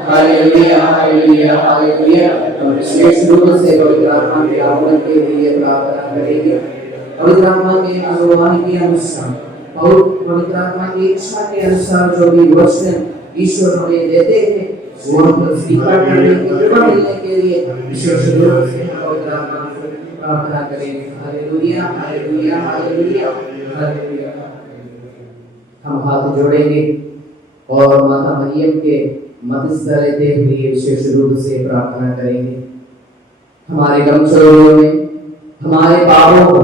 Hallelujah hallelujah hallelujah. हम विशेष रूप से पवित्र आत्मा के आगमन के लिए प्रार्थना करेंगे। पवित्र आत्मा के आगमन के अनुसार और पवित्र आत्मा की इच्छा के अनुसार जो भी वचन ईश्वर हमें देते हैं वो हम स्वीकार करने की कृपा मिलने के लिए विशेष रूप से पवित्र आत्मा से प्रार्थना करेंगे। Hallelujah hallelujah hallelujah hallelujah. हम हाथ जोड़ेंगे और माता मरियम के मध्यस्थ रहते हुए विशेष रूप से प्रार्थना करेंगे। हमारे कमजोरियों में, हमारे पापों को,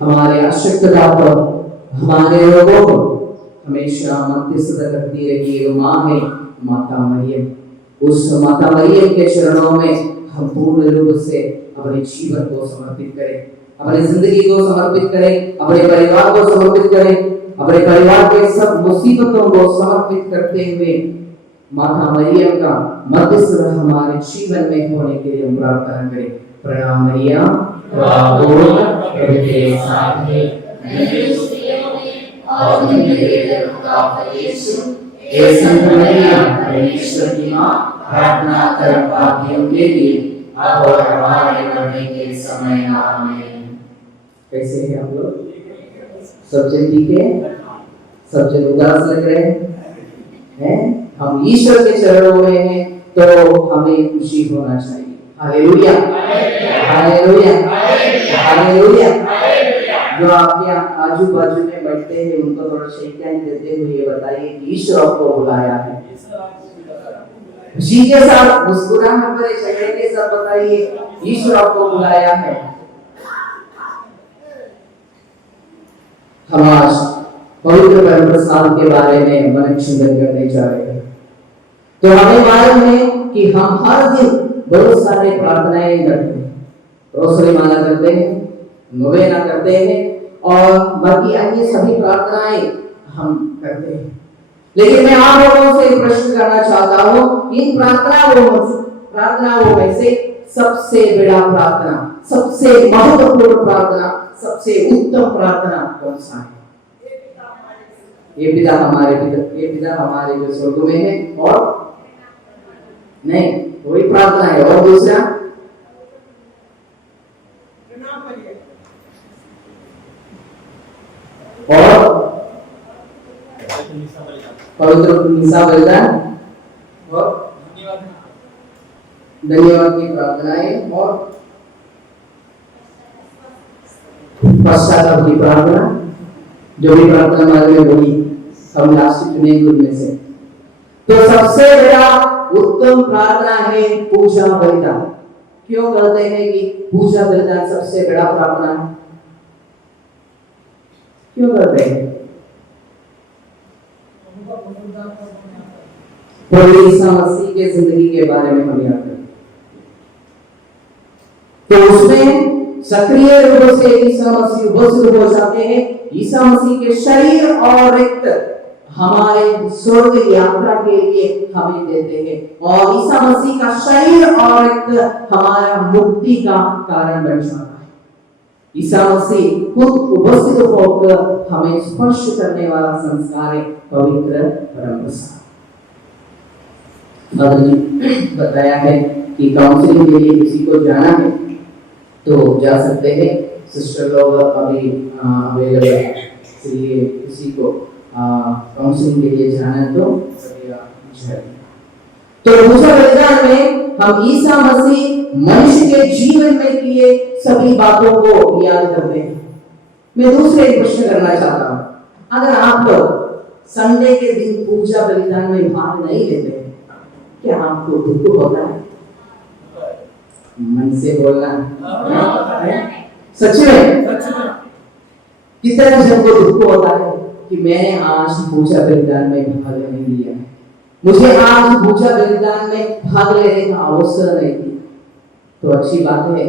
हमारे अशक्तता को, हमारे रोगों को हमेशा मध्यस्थ करती रही एक माँ है माता मरियम। उस माता मरियम के चरणों में हम पूर्ण रूप से अपने जीवन को समर्पित करें, अपनी जिंदगी को समर्पित करें, अपने परिवार को समर्पित करें, अपने परिवार के सब मुसीबतों को समर्पित करते हुए माता मरियम का मध्यस्थ हमारे जीवन में होने के लिए हम प्रार्थना करें। प्रणाम मैया, के साथ है और परमेश्वर की मां प्रार्थना कर पापियों के लिए अब और हमारे मरने के समय आमीन। कैसे हैं आप लोग? सब जन ठीक है? सब जन उदास लग रहे हैं? हम ईश्वर के चरणों में हैं तो हमें खुशी होना चाहिए। Hallelujah hallelujah hallelujah. जो आपके आजू बाजू में बैठते हैं उनको थोड़ा शेकहैंड देते हुए ये बताइए कि ईश्वर आपको बुलाया है। खुशी के साथ मुस्कुराहट भरे चेहरे के साथ बताइए ईश्वर आपको बुलाया है। हम आज पवित्र परम प्रसाद के बारे में मन चिंतन करने जा रहे हैं। तो हमें मालूम है कि हम हर दिन बहुत सारे प्रार्थनाएं करते हैं, रोसरी माला करते हैं, नोवेना करते हैं और बाकी अन्य सभी प्रार्थनाएं हम करते हैं। लेकिन मैं आप लोगों से प्रश्न करना चाहता हूँ, इन प्रार्थनाओं में से सबसे बड़ा प्रार्थना, सबसे महत्वपूर्ण प्रार्थना, सबसे उत्तम प्रार्थना कौन सा है? ये पिता हमारे जो स्वर्ग में है और नहीं वही प्रार्थना है। और दूसरा और पवित्र निसा बलिदान और धन्यवाद की प्रार्थनाएं और पश्चाताप की प्रार्थना। जो भी प्रार्थना मालूम है वही हम लास्ट चुनेंगे उनमें से। तो सबसे बड़ा उत्तम प्रार्थना है पूजा बलिदान। क्यों कहते हैं कि पूजा बलिदान सबसे बड़ा प्रार्थना है? क्यों कहते हैं? प्रभु ईसा मसीह के जिंदगी के बारे में हम याद करें तो उसमें सक्रिय रूप से ईसा मसीह उपस्थित हो जाते हैं। ईसा मसीह के शरीर और रक्त हमारे स्वर्ग यात्रा के लिए हमें देते हैं और ईसा मसीह का शरीर और रक्त हमारा मुक्ति का कारण बन जाता है। ईसा मसीह खुद उपस्थित होकर हमें स्पर्श करने वाला संस्कार है पवित्र परम प्रसाद। बताया है कि काउंसलिंग के लिए किसी को जाना है तो जा सकते हैं। सिस्टर लोग अभी अवेलेबल है, इसलिए किसी को काउंसलिंग के लिए जाना तो पूजा बलिदान में हम ईसा मसीह मनुष्य के जीवन में किए सभी बातों को याद करते हैं। मैं दूसरे प्रश्न करना चाहता हूँ, अगर आप लोग संडे के दिन पूजा बलिदान में भाग नहीं लेते हैं क्या आपको दुख होता है? मन से बोलना सच में कितने जन को दुख होता है कि मैंने आज पूजा बलिदान में भाग नहीं लिया, मुझे आज पूजा बलिदान में भाग लेने का अवसर नहीं दिया। तो अच्छी बात है।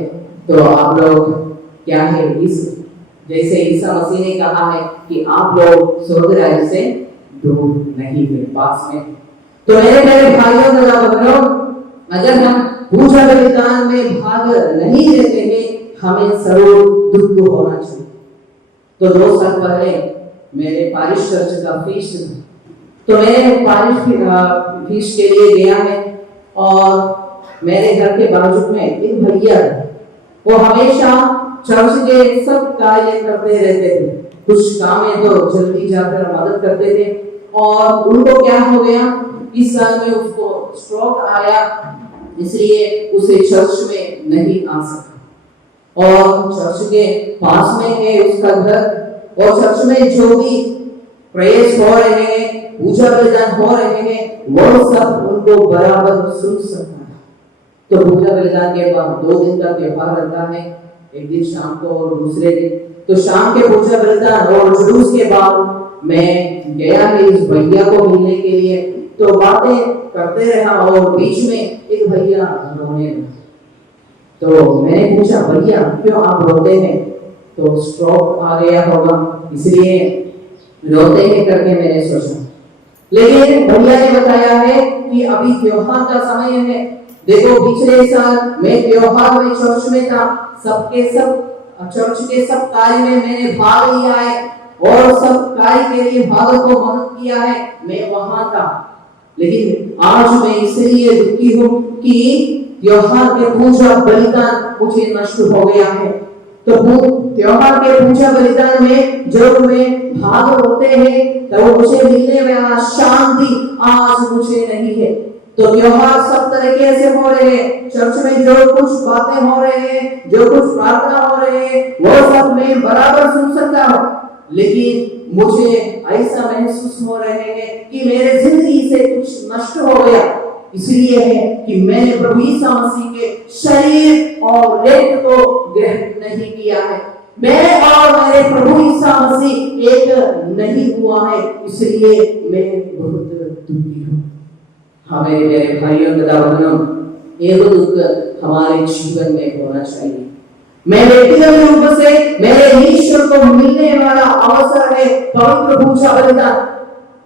तो आप लोग क्या है, इस जैसे ईसा मसीह ने कहा है कि आप लोग स्वर्ग राज्य से दूर नहीं है, पास में। तो मेरे प्यारे भाइयों और बहनों, अगर हम पूजा बलिदान में भाग नहीं लेते हैं हमें जरूर दुख होना चाहिए। तो 2 साल पहले मेरे पारिश चर्च का फीस्ट था तो मैंने पारिश फीस के लिए गया है और मेरे घर के बाजू में एक भैया है, वो हमेशा चर्च के सब कार्य करते रहते थे। कुछ काम है तो जल्दी जाकर मदद करते थे और उनको क्या हो गया, इस साल में उसको स्ट्रोक आया, इसलिए उसे चर्च में नहीं आ सका। और चर्च के पास में है उसका घर और चर्च में जो भी प्रेयर्स हो रहे हैं, पूजा बलिदान हो रहे हैं, वो सब उनको बराबर सुन सकता है। तो पूजा बलिदान के बाद 2 दिन का त्योहार रहता है, एक दिन शाम को और दूसरे दिन। तो शाम के पूजा बलिदान और जुलूस के बाद मैं गया है इस भैया को मिलने के लिए, तो बातें करते रहा और बीच में एक भैया रोने लगे। तो मैंने पूछा, भैया क्यों आप रोते हैं? तो स्ट्रोक आ गया होगा इसलिए रोते हैं करके मैंने सोचा। लेकिन भैया ने बताया है कि अभी त्योहार का समय है। देखो पिछले साल मैं त्योहार में चर्च में था, सबके सब चर्च के सब कार्य में मैंने भाग लिया है और सब कार्य के लिए भाग को मदद किया है, मैं वहां था। लेकिन आज मैं इसलिए दुखी हूँ कि त्योहार के पूजा बलिदान मुझे नष्ट हो गया है। तो त्योहार के पूजा बलिदान में जब मैं भाग होते हैं तो मुझे मिलने वाला शांति आज मुझे नहीं है। तो त्योहार सब तरीके से हो रहे हैं, चर्च में जो कुछ बातें हो रहे हैं, जो कुछ प्रार्थना हो रहे हैं, वो सब मैं बराबर सुन सकता हूँ, लेकिन मुझे ऐसा महसूस हो रहे हैं कि मेरे जिंदगी से कुछ नष्ट हो गया। इसलिए है कि मैंने प्रभु यीशु मसीह के शरीर और रक्त को ग्रहण नहीं किया है। मैं और मेरे प्रभु यीशु मसीह एक नहीं हुआ है, इसलिए मैं बहुत दुखी हूँ। हमें मेरे भाइयों तथा बहनों, ये दुख हमारे जीवन में होना चाहिए। मैं व्यक्तिगत रूप से मेरे ईश्वर को मिलने वाला अवसर है पवित्र पूजा बलिदान।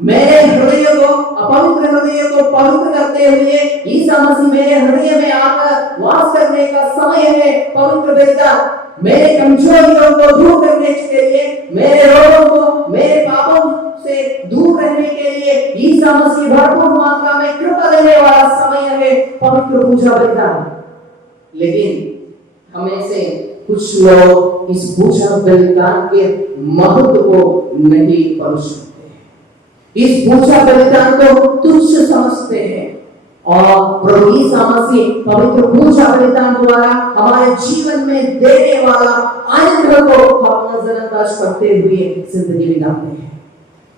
मेरे हृदय को अपवित्र हृदय को पवित्र करते हुए यीशु मसीह मेरे हृदय में आकर वास करने का समय है पवित्र बलिदान। मेरे कमजोरियों को दूर करने के लिए, मेरे रोगों को, मेरे पापों से दूर रहने के लिए यीशु मसीह भरपूर मात्रा में कृपा देने वाला समय है पवित्र पूजा बलिदान। लेकिन हमें से कुछ लोग इस पूजा बलिदान के महत्व को नहीं समझते, इस पूजा बलिदान को तुच्छ समझते हैं और प्रभु यीशु मसीह पवित्र पूजा बलिदान द्वारा हमारे जीवन में देने वाला आनंद को हम नजरअंदाज करते हुए जिंदगी बिताते हैं।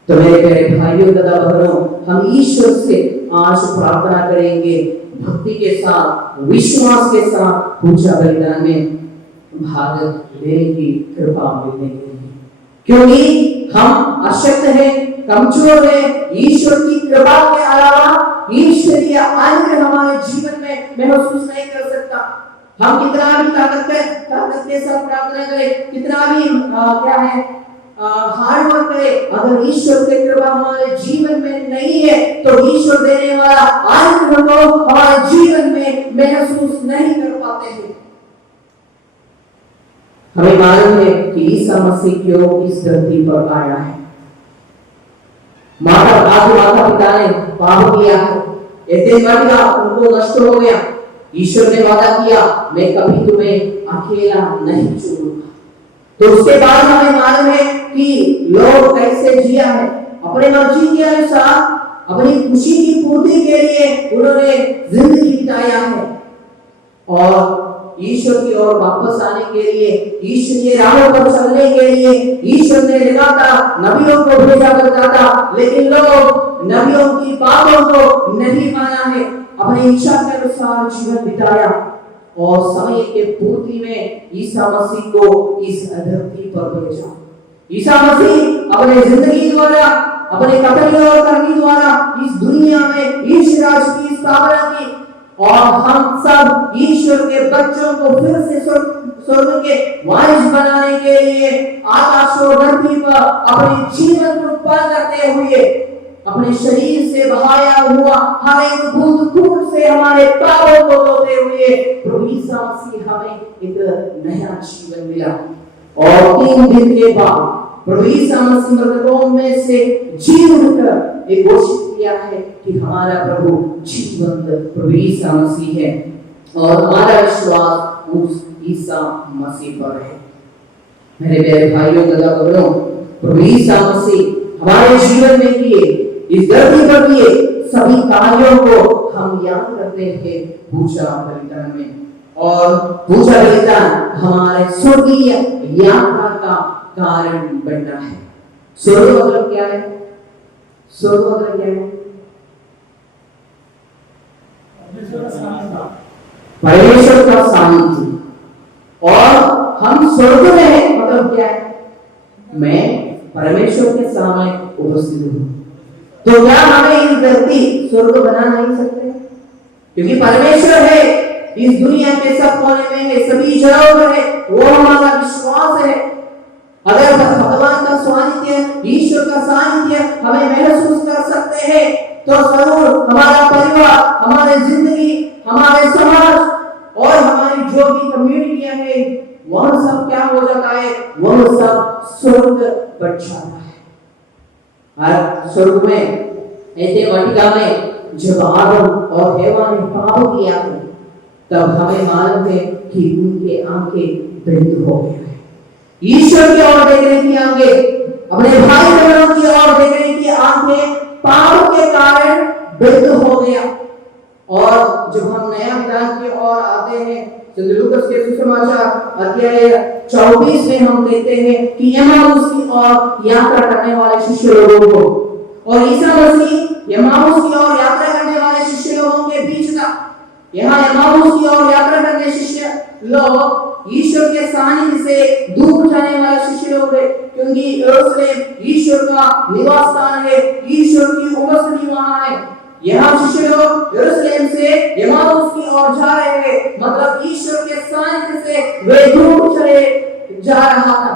तो मेरे प्यारे भाइयों तथा बहनों, हम ईश्वर से आज प्रार्थना करेंगे भक्ति के साथ, विश्वास के साथ पूजा बलिदान में भाग लेने की कृपा मिलने के लिए, क्योंकि हम अशक्त हैं, कमजोर हैं। ईश्वर की कृपा के अलावा ईश्वरीय आनंद हमारे जीवन में महसूस नहीं कर सकता। हम कितना भी ताकत के साथ प्रार्थना करें, कितना भी हार्ड वर्क करें, अगर ईश्वर की कृपा हमारे जीवन में नहीं है तो ईश्वर देने वाला आनंद को हमारे जीवन में महसूस नहीं कर पाते हैं। हमें मालूम है कि यीशु मसीह क्यों इस धरती पर आया है। माता पिता ने पाप किया है, एथेन वाला उनको नष्ट हो गया। ईश्वर ने वादा किया, मैं कभी तुम्हें अकेला नहीं छोड़ूंगा। तो उसके बाद हमें मालूम है कि लोग कैसे जिया है, अपने मर्जी के अनुसार अपनी खुशी की पूर्ति के लिए उन्होंने जिंदगी बिताया है और ईश्वर की ओर वापस आने के लिए, ईश्वरीय राहों पर चलने के लिए ईश्वर ने लगातार नबियों को भेजा करता था, लेकिन लोग नबियों की बातों को नहीं माना है, अपनी इच्छा के अनुसार जीवन बिताया और समय के पूर्ति में यीशु मसीह को इस धरती पर भेजा। यीशु मसीह अपने जिंदगी द्वारा, अपने कथन और करनी द्वारा इस दुनिया में ईश्वर राज की स्थापना की और हम सब ईश्वर के बच्चों को फिर से स्वर्ग के वारिस बनाने के लिए आकाश और धरती पर अपने जीवन को उत्पन्न करते हुए अपने शरीर से बहाया हुआ हर एक बूंद खून से हमारे पापों को धोते हुए प्रभु यीशु मसीह हमें एक नया जीवन मिला और 3 दिन के बाद प्रभु यीशु मसीह मृतकों में से जी उठकर एक घोषित किया है कि हमारा प्रभु जीवंत प्रभु यीशु मसीह है और हमारा विश्वास उस ईसा मसीह पर है। मेरे प्यारे भाइयों तथा बहनों, प्रभु यीशु मसीह हमारे जीवन में किए, इस धरती पर किए सभी कार्यों को हम याद करते हैं पूजा बलिदान में, और पूजा बलिदान हमारे स्वर्गीय यात्रा का कारण बनना है। स्वर्ग मतलब क्या है? स्वर्ग मतलब क्या है? परमेश्वर का सानिध्य। और हम स्वर्ग में हैं मतलब क्या है? मैं परमेश्वर के सामने उपस्थित हूँ। तो क्या हमें इस धरती स्वर्ग बना नहीं सकते? क्योंकि परमेश्वर है, इस दुनिया के सब कोने में है, सभी जगहों पर है, वो हमारा विश्वास है। अगर भगवान का सानिध्य, ईश्वर का सानिध्य हमें महसूस कर सकते हैं तो जरूर हमारा परिवार, हमारी जिंदगी, हमारे समाज और हमारी जो भी कम्युनिटियां है वह सब क्या हो जाता है? वह सब स्वर्ग बन जाता है। स्वर्ग में ऐसे वाटिका में जब आदम और हेवा ने पाप किया तब हमें मालूम है कि उनके आंखें बंद हो गए हैं। ईश्वर की ओर देखने की आंखें, अपने भाई बहनों की ओर देखने की आंखें पाप के कारण बंद हो गया। और जब हम नया विधान की ओर आते हैं, लूकास के सुसमाचार अध्याय 24 में हम देखते हैं कि एमाउस की ओर यात्रा करने वाले शिष्य लोगों को, और ईसा मसीह एमाउस की ओर यात्रा करने वाले शिष्य लोगों के बीच था। यहाँ एमाउस की ओर यात्रा करने शिष्य लोग ईश्वर के सानिध्य से दूर जाने वाले शिष्य लोग थे, क्योंकि यरूशलेम ईश्वर का निवास स्थान है, ईश्वर की उपस्थिति वहां है। यहाँ शिष्य लोग यरूशलेम से एमाउस की ओर जा रहे हैं, मतलब ईश्वर के सानिध्य से वे दूर चले जा रहा था।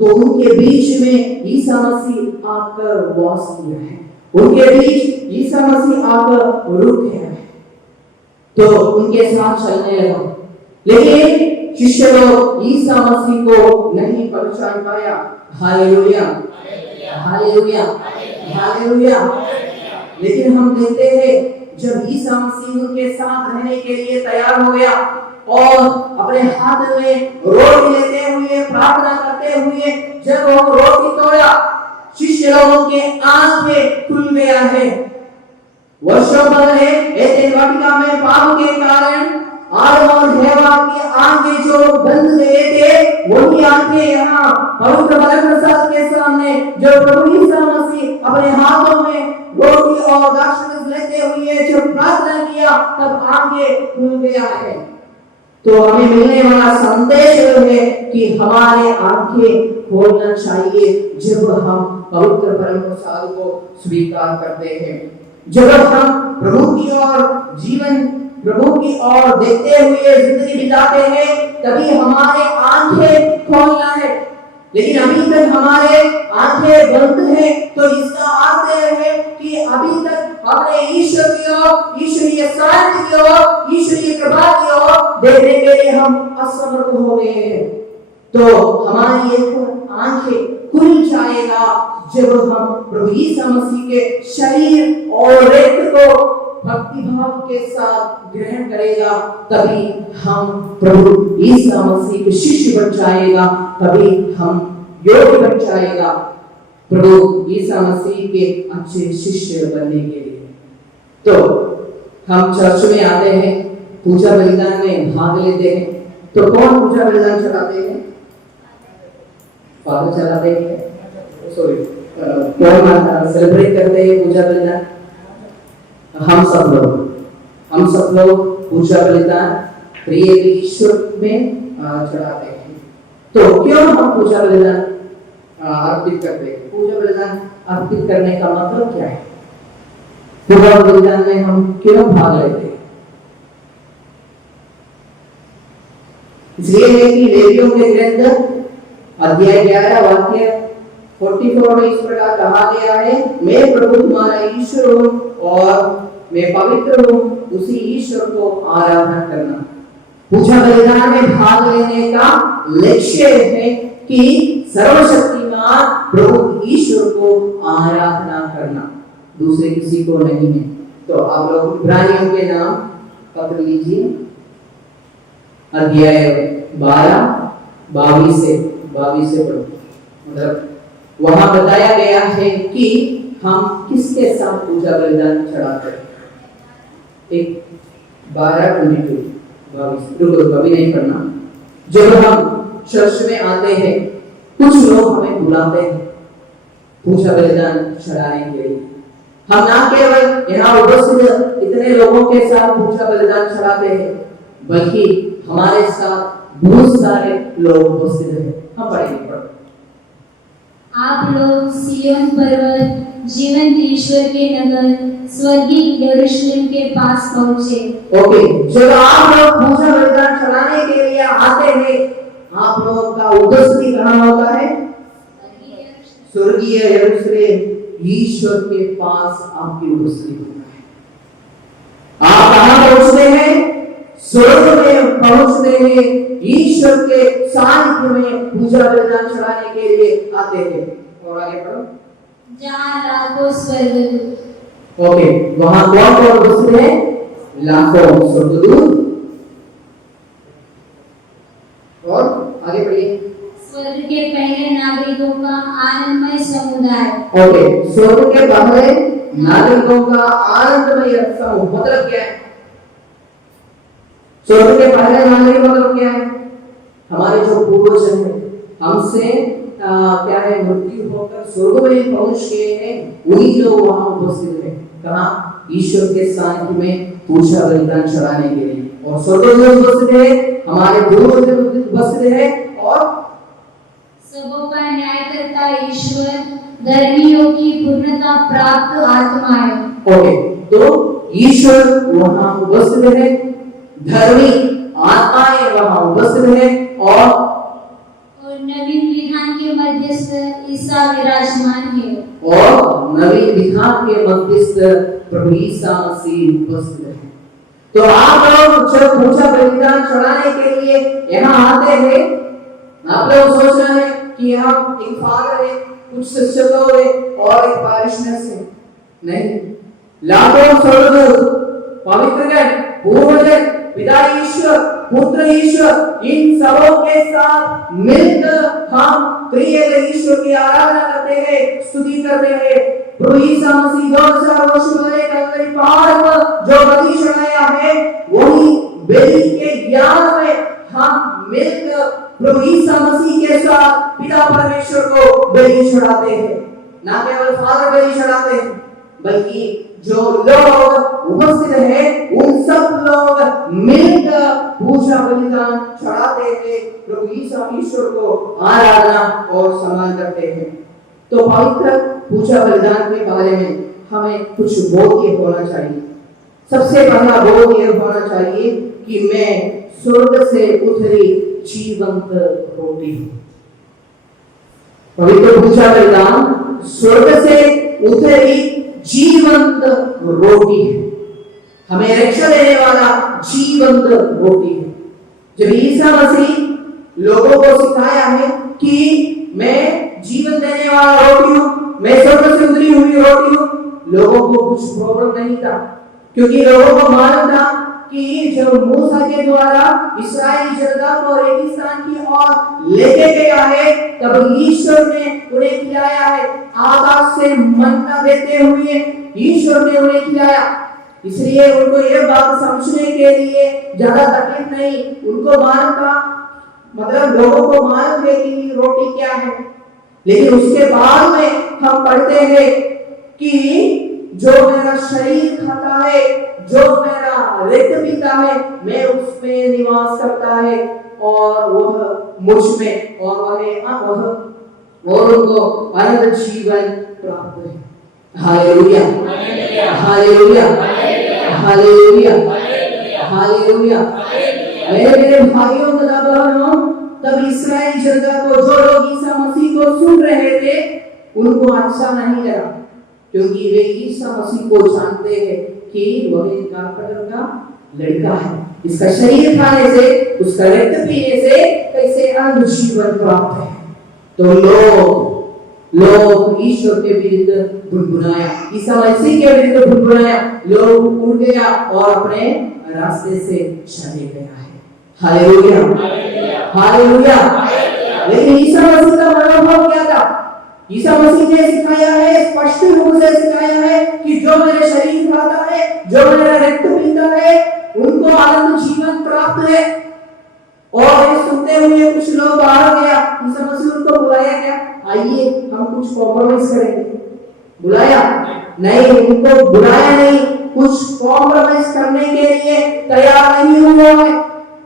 तो उनके बीच में ईसा मसीह आकर वास किया है, उनके बीच ईसा मसीह आकर रुक गया है, तो उनके साथ चलने लगा। लेकिन शिष्य लोग ईसा मसीह को नहीं पहचान पाया। Hallelujah, hallelujah, hallelujah. लेकिन हम देखते हैं जब ईसा मसीह उनके साथ रहने के लिए तैयार हो गया और अपने हाथ में रोटी लेते हुए प्रार्थना करते हुए जब वो रोटी तोड़ा, शिष्य लोगों के आंखें खुल गया है। वर्षों पहले एथेन वाटिका में पाप के कारण आदम और हेवा की आंखें जो बंद गए थे, वही आंखें यहाँ पवित्र बलिप्रसाद के सामने जब प्रभु यीशु मसीह अपने हाथों में रोटी और दाशरस लेते हुए जब प्रार्थना किया तब आंखें खुल गया है। तो हमें मिलने वाला संदेश है कि हमारे आंखें खोलना चाहिए जब हम पवित्र परमप्रसाद को स्वीकार करते हैं, जब हम प्रभु की ओर जीवन, प्रभु की ओर देखते हुए जिंदगी बिताते हैं, तभी हमारे आंखें खोलना है। लेकिन अभी तक हमारे आंखें बंद है, तो इसका अर्थ है कि अभी तक अपने ईश्वर की ओर, ईश्वरीय सानिध्य की ओर, ईश्वरीय कृपा की ओर देखने के लिए हम असमर्थ हो गए हैं। तो हमारी एक आंखें खुल जाएगा जब हम प्रभु यीशु मसीह के शरीर और रक्त को भक्ति भाव के साथ ग्रहण करेगा, तभी हम प्रभु यीशु मसीह के शिष्य बन जाएगा, तभी हम योग्य बन जाएगा प्रभु यीशु मसीह के अच्छे शिष्य बनने के लिए। तो हम चर्च में आते हैं, पूजा बलिदान में भाग लेते हैं, तो कौन पूजा बलिदान चढ़ाते हैं? फादर चढ़ाते हैं, सॉरी कौन सेलिब्रेट करते हैं पूजा बलिदान? हम सब लोग पूजा बलिदान प्रिय ईश्वर में चढ़ाते हैं। तो क्यों हम पूजा बलिदान अर्पित करते हैं? पूजा बलिदान अर्पित करने का मतलब क्या है? पूजा बलिदान में हम क्यों भाग लेते हैं? इसलिए है कि लेवियों के ग्रंथ अध्याय 11 वाक्य 44 में इस प्रकार कहा गया है, मैं प्रभु तुम्हारा ईश्वर हूँ और मैं पवित्र हूँ, उसी ईश्वर को आराधना करना। पूजा बलिदान में भाग लेने का लक्ष्य है कि सर्वशक्तिमान समान प्रभु ईश्वर को आराधना करना, दूसरे किसी को नहीं है। तो आप लोग इब्रानियों के नाम पत्र लीजिए, अध्याय 12 22 से पढ़ो। मतलब वहां बताया गया है कि हम किसके साथ पूजा बलिदान चढ़ाते हैं। एक 12:22 रुको, अभी नहीं पढ़ना। जब हम चर्च में आते हैं, कुछ लोग हमें बुलाते हैं पूजा बलिदान चढ़ाने के लिए। हम ना केवल यहाँ उपस्थित इतने लोगों के साथ पूजा बलिदान चढ़ाते हैं, बल्कि हमारे साथ बहुत सारे लोग उपस्थित हैं। हम पढ़ेंगे। आप लोग सिय्योन पर्वत, जीवंत ईश्वर के नगर, स्वर्गीय यरूशलेम के पास पहुंचे। ओके, जब आप लोग पूजा बलिदान चढ़ाने के लिए आते हैं, आप लोगों का उपस्थिति कहाँ होता है? स्वर्गीय यरूशलेम, ईश्वर के पास आपकी उपस्थिति होता है। आप कहाँ पहुंचते हैं? स्वर्ग में पहुंचते हैं, ईश्वर के सानिध्य में पूजा बलिदान चढ़ाने के लिए आते हैं। और आगे पढ़ो। जहाँ लाखों स्वर्गदूत। ओके, वहां कौन कौन उपस्थित है? लाखों स्वर्गदूत। और आगे पढ़िए। स्वर्ग के पहले नागरिकों का आनंदमय समुदाय। ओके, स्वर्ग के पहले नागरिकों का आनंदमय समूह मतलब क्या है? स्वर्ग के पहले नागरिक मतलब क्या है? हमारे जो पूर्वज हैं, हमसे क्या है, मृत्यु होकर स्वर्ग में पहुंच गए हैं, वही लोग वहां उपस्थित हैं। कहाँ? ईश्वर के सानिध्य में पूजा बलिदान चढ़ाने के लिए। और स्वर्ग में उपस्थित है, हमारे पूर्वज उपस्थित है। और सबों का न्याय करता ईश्वर, धर्मियों की पूर्णता प्राप्त आत्माएं। ओके, तो ईश्वर वहां उपस्थित है, धर्मी आत्माएं वहां उपस्थित है। और नवीन विधान के मध्यस्थ ईसा विराजमान है। और नवीन विधान के मध्यस्थ प्रभु ईसा मसीह उपस्थित है। तो आप लोग जब पूजा बलिदान चढ़ाने के लिए यहाँ आते हैं, आप लोग सोच रहे हैं कि यहाँ एक फादर है, कुछ शिष्य लोग हैं और एक पारिशनर्स है। नहीं, लाखों स्वर्गदूत, पवित्रगण, पूर्वजन, पिता ईश्वर, पुत्र ईश्वर, इन सबों के साथ मिलकर हम त्रिएक ईश्वर की आराधना करते हैं, स्तुति करते हैं। प्रभु ईसा मसीह 2000 वर्ष पहले कलवरी पहाड़ पर जो बलि चढ़ाया है, वही बलि के ज्ञान में हम मिलकर प्रभु ईसा मसीह के साथ पिता परमेश्वर को बलि चढ़ाते हैं। ना केवल फादर बलि चढ़ाते हैं, बल्कि जो लोग उपस्थित हैं, उन सब लोग मिलकर पूजा बलिदान चढ़ाते हैं, प्रभु ईसा ईश्वर को आराधना और सम्मान करते हैं। तो पवित्र पूजा बलिदान के बारे में हमें कुछ बोध ये होना चाहिए। सबसे पहला बोध ये होना चाहिए कि मैं स्वर्ग से उतरी जीवंत रोटी हूं। पवित्र पूजा बलिदान स्वर्ग से उतरी जीवंत रोटी है, हमें रक्षा देने वाला जीवंत रोटी है। जब ईसा मसीह लोगों को सिखाया है कि मैं जीवन देने वाला रोटी हूं, मैं स्वर्ग से उतरी हुई रोटी हूं, लोगों को कुछ प्रॉब्लम नहीं था, क्योंकि लोगों को मालूम था कि जब मूसा के द्वारा इस्राएली जनता को रेगिस्तान की ओर लेके गया है, तब ईश्वर ने उन्हें खिलाया है, आकाश से मन्ना देते हुए ईश्वर ने उन्हें खिलाया। इसलिए उनको यह बात समझने के लिए ज्यादा तकलीफ नहीं, उनको मालूम था, मतलब लोगों को मालूम है कि रोटी क्या है। लेकिन उसके बाद में हम पढ़ते हैं कि जो मेरा शरीर खाता है, जो मेरा रक्त पीता है, मैं उसमें निवास करता है और वह मुझ में, और उनको अनंत जीवन प्राप्त है। Hallelujah, hallelujah, hallelujah, hallelujah. मेरे भाइयों तथा बहनों, तब इस्राएली जनता को, जो लोग ईसा मसीह को सुन रहे थे, उनको अच्छा नहीं लगा, क्योंकि वे ईसा मसीह को जानते हैं कि वह एक कारपेंटर का लड़का है। इसका शरीर खाने से, उसका रक्त पीने से कैसे अनंत जीवन प्राप्त है। तो लोग लोग ईश्वर के विरुद्ध बुनबुनाया, ईसा मसीह के विरुद्ध बुनबुनाया, लोग उड़ गया और अपने रास्ते से चले गया है। Hallelujah, hallelujah. लेकिन ईसा मसीह का मनोभाव क्या था? ईसा मसीह ने सिखाया है, स्पष्ट रूप से सिखाया है कि जो मेरे शरीर खाता है, जो मेरा रक्त पीता है, उनको अनंत जीवन प्राप्त है। और ये सुनते हुए कुछ लोग बाहर गया, ईसा मसीह उनको बुलाया क्या? आइए हम कुछ कॉम्प्रोमाइज करेंगे। बुलाया नहीं, उनको बुलाया नहीं, कुछ कॉम्प्रोमाइज करने के लिए तैयार नहीं हुआ है।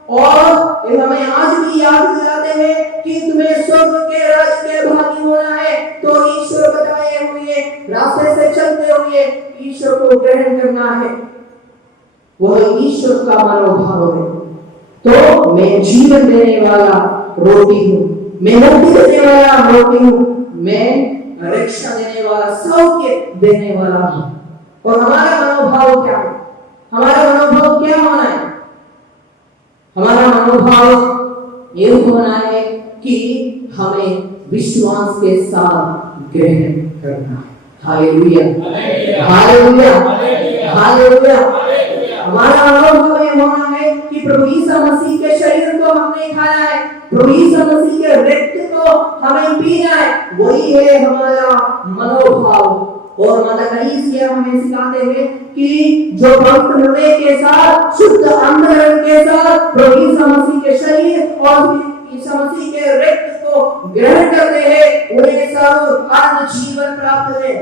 और ये हमें आज भी याद दिलाते हैं कि तुम्हें स्वर्ग के राज्य के भागी होना है तो ईश्वर बताए हुए रास्ते से चलते हुए ईश्वर को ग्रहण करना है। वह ईश्वर का मनोभाव है। तो मैं जीवन देने वाला रोटी हूँ, मैं मुक्ति देने वाला रोटी हूँ, मैं रक्षा देने वाला, सौख्य देने वाला हूँ। और हमारा मनोभाव क्या है? हमारा मनोभाव क्या होना है? हमारा मनोभाव ये होना है कि हमें विश्वास के साथ ग्रहण करना है। Hallelujah, hallelujah, hallelujah. हमारा मनोभाव ये होना है कि प्रभु यीशु मसीह के शरीर को हमने खाया है, प्रभु यीशु मसीह के रक्त को हमें पीना है। वही है हमारा मनोभाव। और माता कलीसिया हमें सिखाते हैं कि जो पवित्र हृदय के साथ, शुद्ध अंतःकरण के साथ प्रभु यीशु मसीह के शरीर और यीशु मसीह के रक्त को ग्रहण करते हैं, उन्हें सर्व अनंत जीवन प्राप्त है।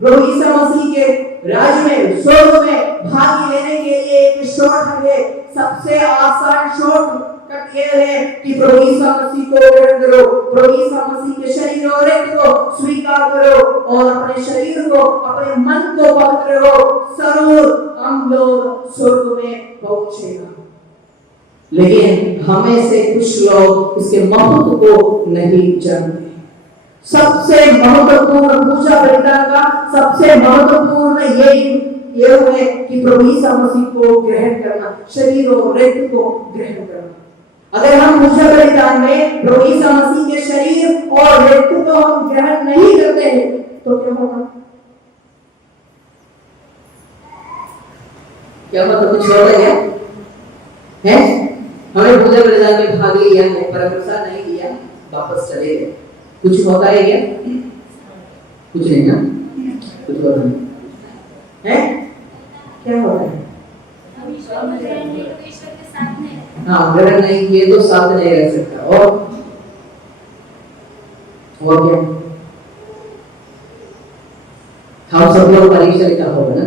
प्रभु यीशु मसीह के राज्य में, स्वर्ग में भाग लेने के लिए एक शॉर्ट है, सबसे आसान शॉर्ट कट ये है कि प्रभु यीशु मसीह को ग्रहण करो, प्रभु यीशु मसीह के शरीर और रक्त को स्वीकार करो और अपने शरीर को, अपने मन को पवित्र करो, जरूर हम लोग स्वर्ग में पहुंचेगा। लेकिन हमें से कुछ लोग इसके महत्व को नहीं जानते। सबसे महत्वपूर्ण पूजा बलिदान का सबसे महत्वपूर्ण ये है कि प्रभु यीशु मसीह को ग्रहण करना, शरीर और रक्त को ग्रहण करना। अगर हम पूजा बलिदान में प्रभु यीशु मसीह के शरीर और रक्त को हम ग्रहण नहीं करते हैं तो क्या होगा? क्या मतलब कुछ होता है? हमें पूजा बलिदान में भाग लिया है, पर प्रसाद नहीं लिया, वापस चले गए, कुछ होता है क्या? कुछ नहीं ना, कुछ होता नहीं है। क्या होता है? हाँ, ग्रहण नहीं किए तो साथ नहीं रह सकता। और क्या? हम सब लोग परीक्षा लिखा होगा ना,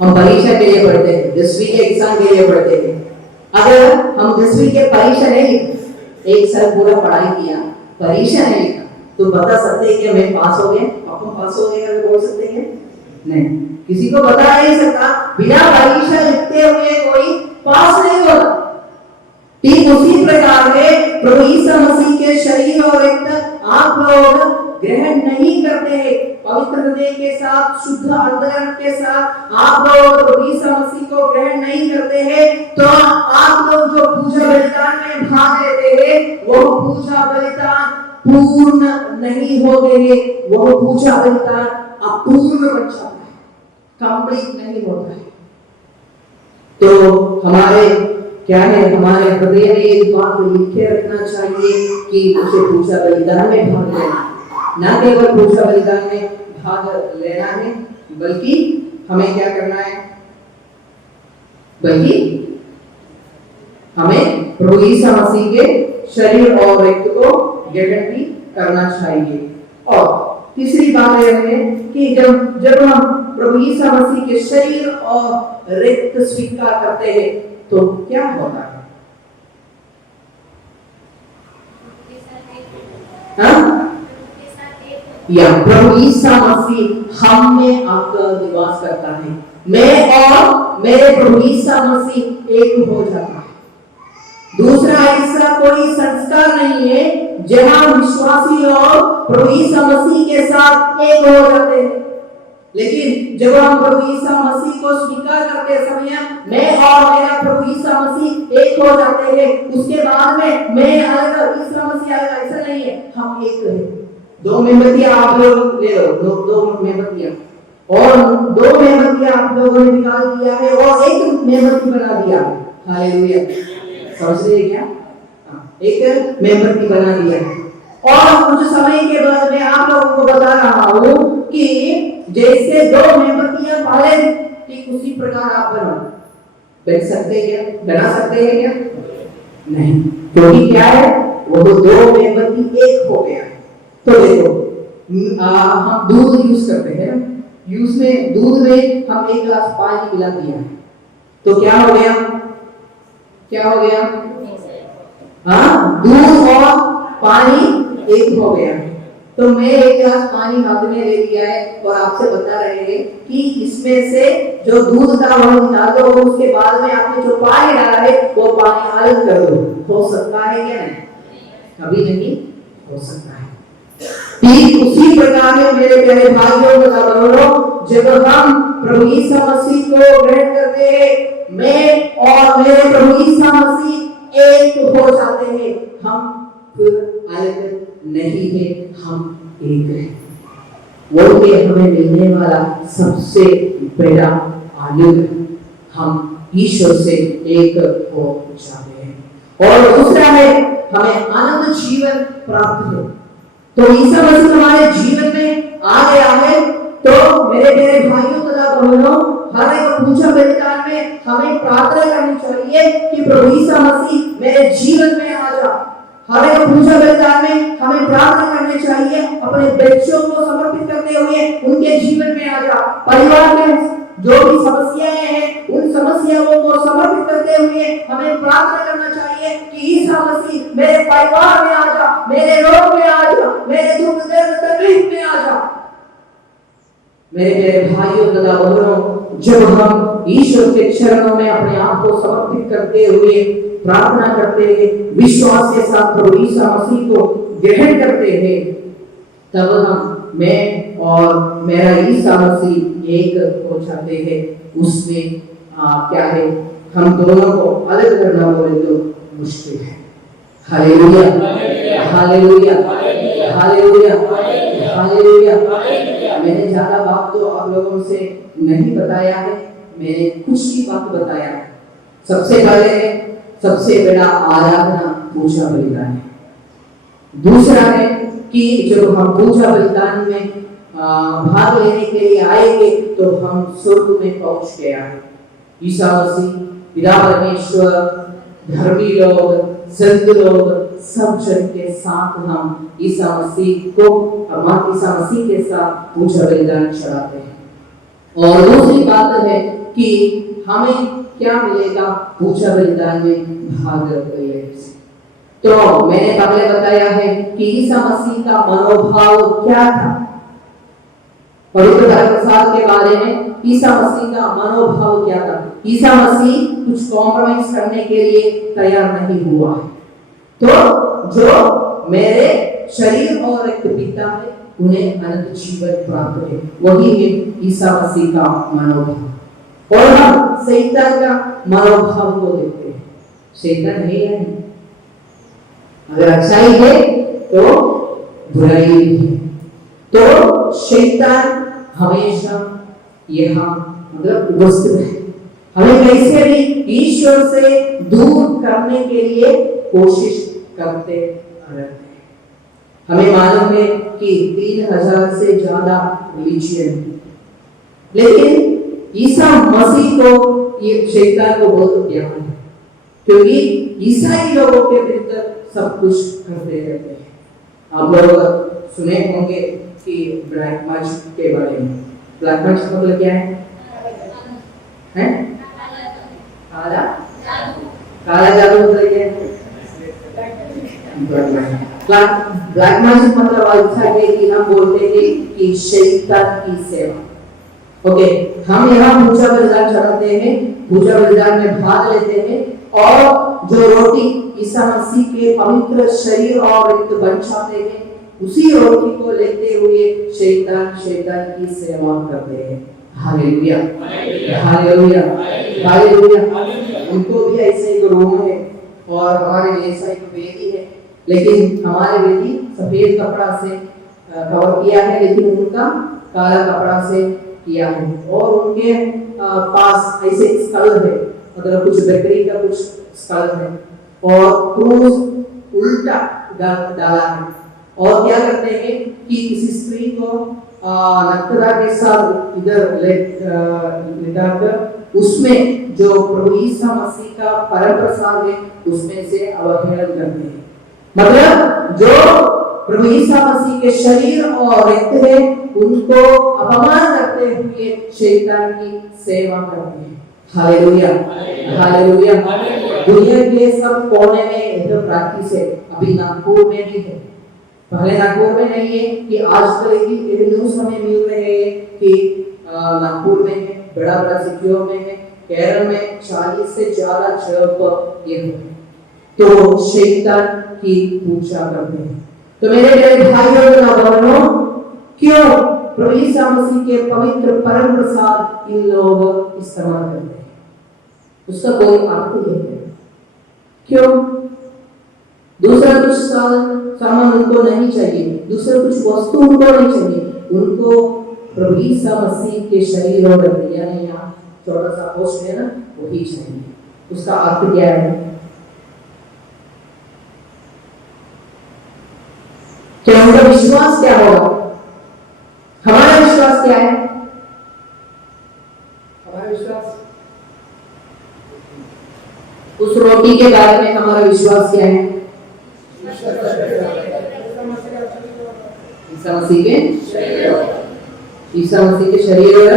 हम परीक्षा के लिए पढ़ते हैं, 10वीं के एग्जाम के लिए पढ़ते हैं। अगर हम 10वीं के परीक्षा नहीं, एक साल पूरा पढ़ाई किया, परीक्षा नहीं लिखा, तो बता सकते हैं कि मैं पास हो गया? आपको पास हो गया बोल सकते हैं? नहीं, किसी को बता नहीं सकता। बिना परीक्षा लिखते हुए कोई पास नहीं होता। ठीक उसी प्रकार में प्रभु यीशु मसीह के शरीर और रक्त आप लोग ग्रहण नहीं करते हैं, पवित्र हृदय के साथ, शुद्ध अंतःकरण के साथ आप लोग प्रभु यीशु मसीह को ग्रहण नहीं करते हैं, तो आप लोग जो पूजा बलिदान में भाग लेते हैं, वो पूजा बलिदान पूर्ण नहीं होते हैं, वो पूजा बलिदान अपूर्ण बन जाता है, कंप्लीट नहीं होता है। तो हमारे क्या है, हमारे हृदय में एक बात लिखे रखना चाहिए कि मुझे पूजा बलिदान में भाग लेना, ना केवल पूजा बलिदान में भाग लेना है, बल्कि हमें क्या करना है? बल्कि हमें प्रभु यीशु मसीह के शरीर और रक्त को ग्रहण भी करना चाहिए। और तीसरी बात यह है कि जब हम प्रभु यीशु मसीह के शरीर और रक्त स्वीकार करते हैं तो क्या होता है? या प्रभु यीशु मसीह हम में आकर निवास करता है, मैं और मेरे प्रभु यीशु मसीह एक हो जाता है। दूसरा ऐसा कोई संस्कार नहीं है जहां विश्वासी लोग प्रभु यीशु मसीह के साथ एक हो जाते हैं। लेकिन जब हम प्रभु यीशु मसीह को स्वीकार करते समय मैं और मेरा प्रभु यीशु मसीह एक हो जाते हैं, उसके बाद में मैं अलग, यीशु मसीह अलग, ऐसा नहीं है, हम एक हैं। 2 मेंबतियां आप लोग ले लो, दो मेंबतियां, और 2 मेंबतियां आप लोगों ने निकाल दिया है और एक मेंबती बना दिया है। हालेलुया, समझ रहे हैं क्या? एक मेंबती बना दिया है। और कुछ समय के बाद मैं आप लोगों को बता रहा हूं कि जैसे 2 मेंबतियां पहले ठीक उसी प्रकार आप बन सकते हैं क्या? बना सकते हैं क्या? नहीं, क्योंकि क्या है, वो तो 2 मेंबती एक हो गया। तो देखो, हम दूध यूज करते हैं ना, यूज में दूध में हम 1 गिलास पानी मिला दिया है, तो क्या हो गया? क्या हो गया? हाँ, दूध और पानी एक हो गया। तो मैं 1 गिलास पानी हाथ में ले लिया है और आपसे बता रहे हैं कि इसमें से जो दूध था वो निकाल दो और उसके बाद में आपने जो पानी डाला है वो पानी अलग कर दो। हो सकता है क्या? नहीं, कभी नहीं हो सकता है। ठीक उसी प्रकार में मेरे प्यारे भाइयों तथा बहनों, जब हम प्रभु यीशु मसीह को ग्रहण करते हैं, मैं और मेरे प्रभु यीशु मसीह एक हो जाते हैं। हम फिर अलग नहीं है, हम एक हैं। वो के हमें मिलने वाला सबसे बड़ा आनंद, हम ईश्वर से एक हो जाते हैं। और दूसरा है, हमें आनंद जीवन प्राप्त है। तो यीशु मसीह हमारे जीवन में आ गया है, तो मेरे प्यारे भाइयों तथा बहनों, हर एक पूजा बलिदान में हमें प्रार्थना करनी चाहिए कि प्रभु यीशु मसीह मेरे जीवन में आ जा। हर एक पूजा बलिदान में हमें प्रार्थना करनी चाहिए, अपने बच्चों को समर्पित करते हुए उनके जीवन में आ जा। परिवार में जो भी समस्याएं हैं, उन समस्याओं को समर्पित करते हुए हमें प्रार्थना करना चाहिए कि यीशु मसीह मेरे परिवार में आ जा, मेरे रोग में आ जा, मेरे दुख दर्द तकलीफ में आ जा। मेरे प्यारे भाइयों तथा बहनों, जब हम ईश्वर के चरणों में अपने आप को समर्पित करते हुए प्रार्थना करते हैं, विश्वास के साथ प्रभु यीशु मसीह को ग्रहण करते हैं, तब मैं और मेरा यीशु मसीह एक हो जाते हैं। उसमें क्या है, हम दोनों को अलग करना बोले तो मुश्किल है। Hallelujah, hallelujah, hallelujah, hallelujah. मैंने ज्यादा बात तो आप लोगों से नहीं बताया है, मैंने कुछ ही बात बताया है। सबसे पहले सबसे बड़ा आराधना पूजा बलिदान है। दूसरा है कि जब हम पूजा बलिदान में भाग लेने के लिए आएंगे तो हम स्वर्ग में पहुंच गया है। यीशु मसीह, पिता परमेश्वर, धर्मी लोग, संत लोग, सब जन के साथ हम यीशु मसीह को यीशु मसीह के साथ पूजा बलिदान चढ़ाते हैं। और दूसरी बात है कि हमें क्या मिलेगा पूजा बलिदान में भाग लेने से। तो मैंने पहले बताया है कि यीशु मसीह का मनोभाव क्या था। पवित्र धर्मशास्त्र के बारे में यीशु मसीह का मनोभाव क्या था। यीशु मसीह कुछ कॉम्प्रोमाइज करने के लिए तैयार नहीं हुआ है। तो जो मेरे शरीर और रक्त पीता है उन्हें अनंत जीवन प्राप्त है, वही है यीशु मसीह का मनोभाव। और हम शैतान का मनोभाव को देखते हैं। शैतान है या नहीं? अगर अच्छाई है तो बुराई भी है। तो शैतान हमेशा यहाँ मतलब उपस्थित है, हमें कैसे भी ईश्वर से दूर करने के लिए कोशिश करते रहते हैं। हमें मालूम है कि 3000 से ज्यादा रिलीजियन, लेकिन ईसा मसीह को ये शैतान को बहुत ज्ञान है, क्योंकि ईसाई लोगों के भीतर सब कुछ करते रहते हैं। आप लोग सुने होंगे कि ब्लैक मैजिक के बारे में। ब्लैक मैजिक मतलब क्या है? काला जादू मतलब क्या है? ब्लैक मैजिक मतलब ऐसा है कि हम बोलते हैं कि शैतान की सेवा। ओके, हम यहाँ पूजा बलिदान चढ़ाते हैं, पूजा बलिदान में भाग लेते हैं और जो रोटी ईसा मसीह के पवित्र शरीर और रक्त बन जाते हैं, उसी रोटी को लेते हुए शैतान की सेवा करते हैं। Hallelujah, hallelujah, hallelujah. उनको भी ऐसे एक रूम है और हमारे जैसा एक वेदी है, लेकिन हमारे वेदी सफेद कपड़ा से कवर किया है, लेकिन उनका काला कपड़ा से किया है और उनके पास ऐसे स्कल है, मतलब कुछ बकरी का कुछ स्कल है और क्रूस उल्टा डाला है। और क्या करते हैं कि किसी स्त्री को नक्तरा के साथ इधर लेटाकर उसमें जो प्रभु यीशु मसीह का परम प्रसाद है उसमें से अवहेलना करते हैं। मतलब जो प्रभु यीशु मसीह के शरीर और रक्त है उनको अपमान करते हुए शैतान की सेवा करते हैं। Hallelujah, hallelujah. दुनिया के सब कोने में यह प्रैक्टिस है, अभी नागपुर में भी है। पहले नागपुर में नहीं है कि आजकल ही न्यूज़ हमें मिल रहे हैं कि नागपुर में है, बड़ा बड़ा सिटियों में है, केरल में 40 से ज्यादा चर्च ये है। तो शैतान की पूजा करते हैं। तो मेरे प्यारे भाइयों और बहनों, क्यों प्रभु यीशु मसीह के पवित्र परम प्रसाद इन लोग इस्तेमाल करते हैं? उसका कोई अर्थ नहीं है। क्यों? दूसरा कुछ सामान उनको नहीं चाहिए, दूसरा कुछ वस्तु उनको नहीं चाहिए, उनको प्रभु यीशु मसीह के शरीर और यानी यहाँ छोटा सा पोस्ट है ना, वही चाहिए। उसका अर्थ क्या है? क्या उनका विश्वास क्या होगा? हमारा विश्वास क्या है? हमारा विश्वास उस रोटी के बारे में हमारा विश्वास क्या है? ईसा मसीह के शरीर,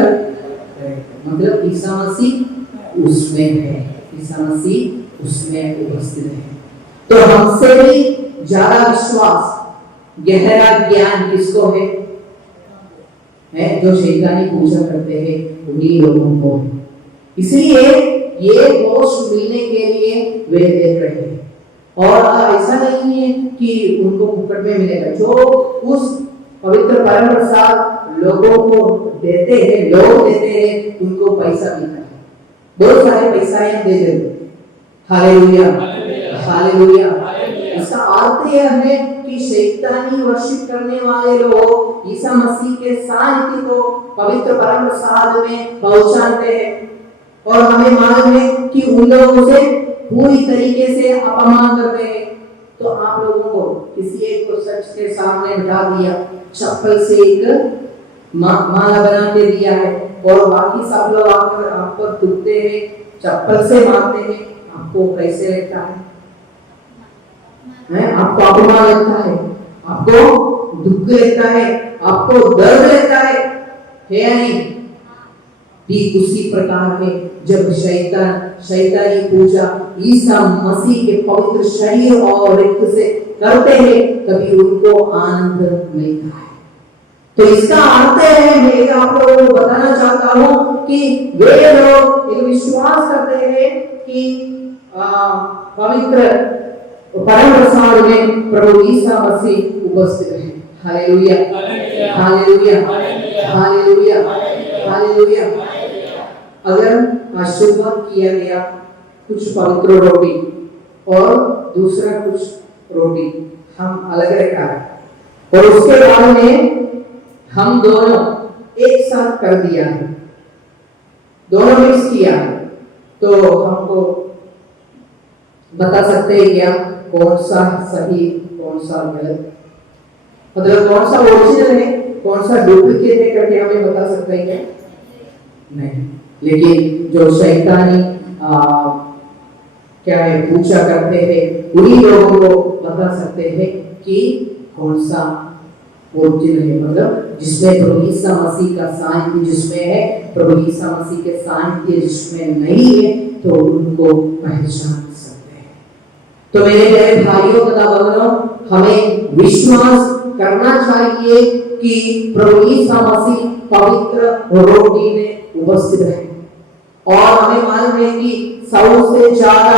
मतलब ईसा मसीह उसमें है, ईसा मसीह उसमें उपस्थित है। तो हमसे भी ज्यादा विश्वास, गहरा ज्ञान किसको है? जो शैतानी पूजा करते हैं उन्हीं लोगों को। इसलिए ये पोस्ट मिलने के लिए वे देख रहे हैं और ऐसा नहीं है कि उनको फुकट में मिलेगा। जो उस पवित्र परम प्रसाद लोगों को देते हैं, लोग देते हैं, उनको पैसा मिलता है, बहुत सारे पैसा दे देते। Hallelujah, hallelujah. इसका अर्थ यह है कि शैतानी वर्शिप करने वाले लोग ईसा मसीह के सानिध्य को पवित्र परम प्रसाद में पहुंचाते हैं और हमें मालूम है कि उन लोगों से पूरी तरीके से अपमान करते हैं। तो आप लोगों को किसी एक को सच के सामने बिठा दिया, चप्पल से एक माला बना के दिया है और बाकी सब लोग आकर आप पर थूकते हैं, चप्पल से मारते हैं, आपको कैसे लगता है? आपको अपमान लगता है, आपको दुख लगता है, आपको दर्द लगता है या नहीं? ठीक उसी प्रकार है जब शैतानी पूजा ईसा मसीह के पवित्र शरीर और रक्त से करते हैं तभी उनको आनंद मिलता है। तो इसका अर्थ है, मैं आप लोगों को बताना चाहता हूँ कि वे लोग एक विश्वास करते हैं कि पवित्र परम प्रसाद में प्रभु ईसा मसीह उपस्थित है। Hallelujah, hallelujah, hallelujah, hallelujah. अगर आशीर्वाद किया गया कुछ पवित्र रोटी और दूसरा कुछ रोटी हम अलग रखा है और उसके बाद में हम दोनों एक साथ कर दिया है, दोनों मिक्स किया है, तो हमको बता सकते हैं क्या कौन सा सही कौन सा गलत? मतलब कौन सा ओरिजिनल है कौन सा डुप्लीकेट है करके हमें बता सकते हैं क्या? नहीं। लेकिन जो शैतानी क्या है पूजा करते हैं उन्हीं लोगों को बता सकते हैं कि कौन सा ओरिजिनल है, मतलब जिसमें प्रभु यीशु मसीह का सानिध्य जिसमें है, प्रभु यीशु मसीह के सानिध्य जिसमें नहीं है, तो उनको पहचान सकते हैं। तो मेरे प्यारे भाइयों तथा बहनों, हमें विश्वास करना चाहिए कि प्रभु यीशु मसीह पवित्र रोटी में उपस्थित है और हमें मालूम है कि 100 से ज्यादा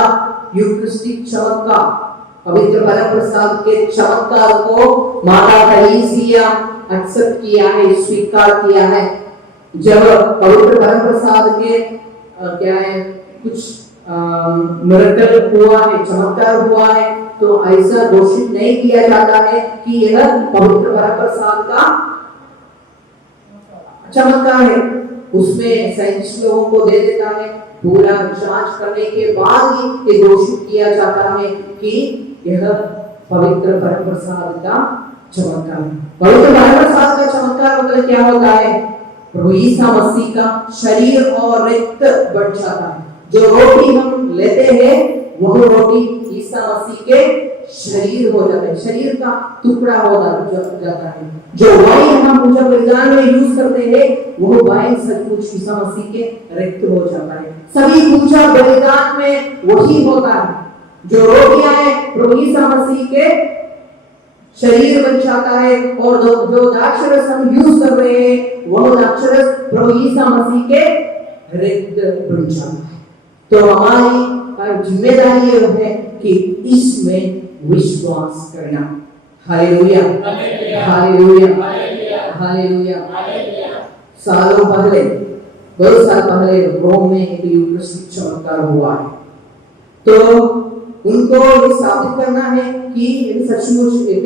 यूकरिस्टिक चमत्कार, पवित्र परम प्रसाद के चमत्कार को माता कलीसिया एक्सेप्ट किया है, स्वीकार किया है। जब पवित्र परम प्रसाद के क्या है कुछ मिरेकल हुआ है, चमत्कार हुआ है, तो ऐसा घोषित नहीं किया जाता है कि यह पवित्र वरप्रसाद का चमत्कार है। उसमें साइंटिस्ट लोगों को दे देता है, पूरा जांच करने के बाद ही ये घोषित किया जाता है कि यह पवित्र वरप्रसाद का चमत्कार है। पवित्र वरप्रसाद का चमत्कार मतलब क्या होता है? प्रभु यीशु मसीह का शरीर और रक्त बढ़ जाता है। जो रोटी हम लेते हैं वह रोटी यीशु मसीह के शरीर हो जाता है, शरीर का टुकड़ा हो जाता है। जो वाइन हम पूजा बलिदान में यूज करते हैं वो वाइन सचमुच यीशु मसीह के रक्त हो जाता है। सभी पूजा बलिदान में वही होता है। जो रोटियां है प्रभु यीशु मसीह के शरीर बन जाता है और जो द्राक्षरस हम यूज कर रहे हैं वह द्राक्षरस प्रभु यीशु मसीह के रक्त बन जाता है। तो हमारी जिम्मेदारी यह है कि इसमें विश्वास करना। Hallelujah, hallelujah, hallelujah. सालों पहले, 2 साल पहले रोम में एक यूकरिस्टिक चमत्कार हुआ है। तो उनको ये साबित करना है कि ये सचमुच एक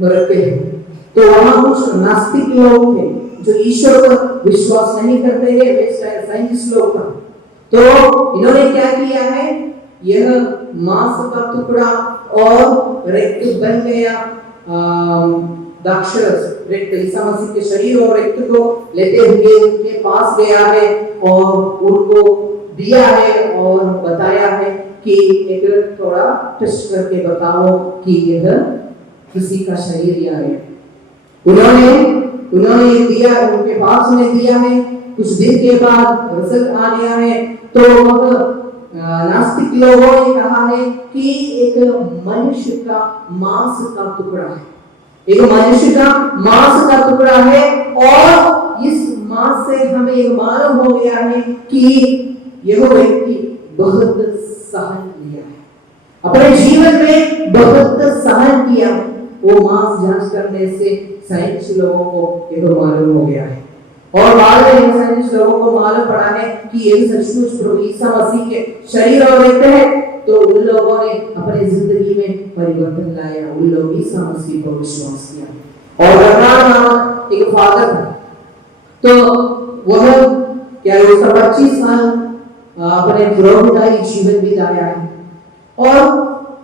मृत्यु है। तो वहां कुछ नास्तिक लोग थे जो ईश्वर पर विश्वास नहीं करते हैं, वे साइंटिस्ट लोग थे। तो इन्होंने क्या किया है, यह मांस का टुकड़ा और रक्त बन गया, दाक्षरस रक्त यीशु मसीह के शरीर और रक्त को लेते हुए उनके पास गया है और उनको दिया है और बताया है कि एक थोड़ा टेस्ट करके बताओ कि यह किसी का शरीर या है। उन्होंने दिया, उनके पास में दिया है। कुछ दिन के बाद रिजल्ट आ गया है। तो नास्तिक लोगों ने कहा है कि एक मनुष्य का मांस का टुकड़ा है, एक मनुष्य का मांस का टुकड़ा है और इस मांस से हमें मालूम हो गया है कि यह व्यक्ति बहुत सहन किया है, अपने जीवन में बहुत सहन किया। वो मांस जांच करने से साइंस लोगों को यह मालूम हो गया है और बाद में साइंस लोगों को मालूम पड़ा है कि ये सचमुच प्रभु यीशु मसीह के शरीर और रक्त है। तो उन लोगों ने अपनी जिंदगी में परिवर्तन लाया, उन लोग यीशु मसीह पर विश्वास किया। और बरनाम नामक एक फादर था, तो वह क्या 25 साल अपने विरोधाई जीवन बिताया है और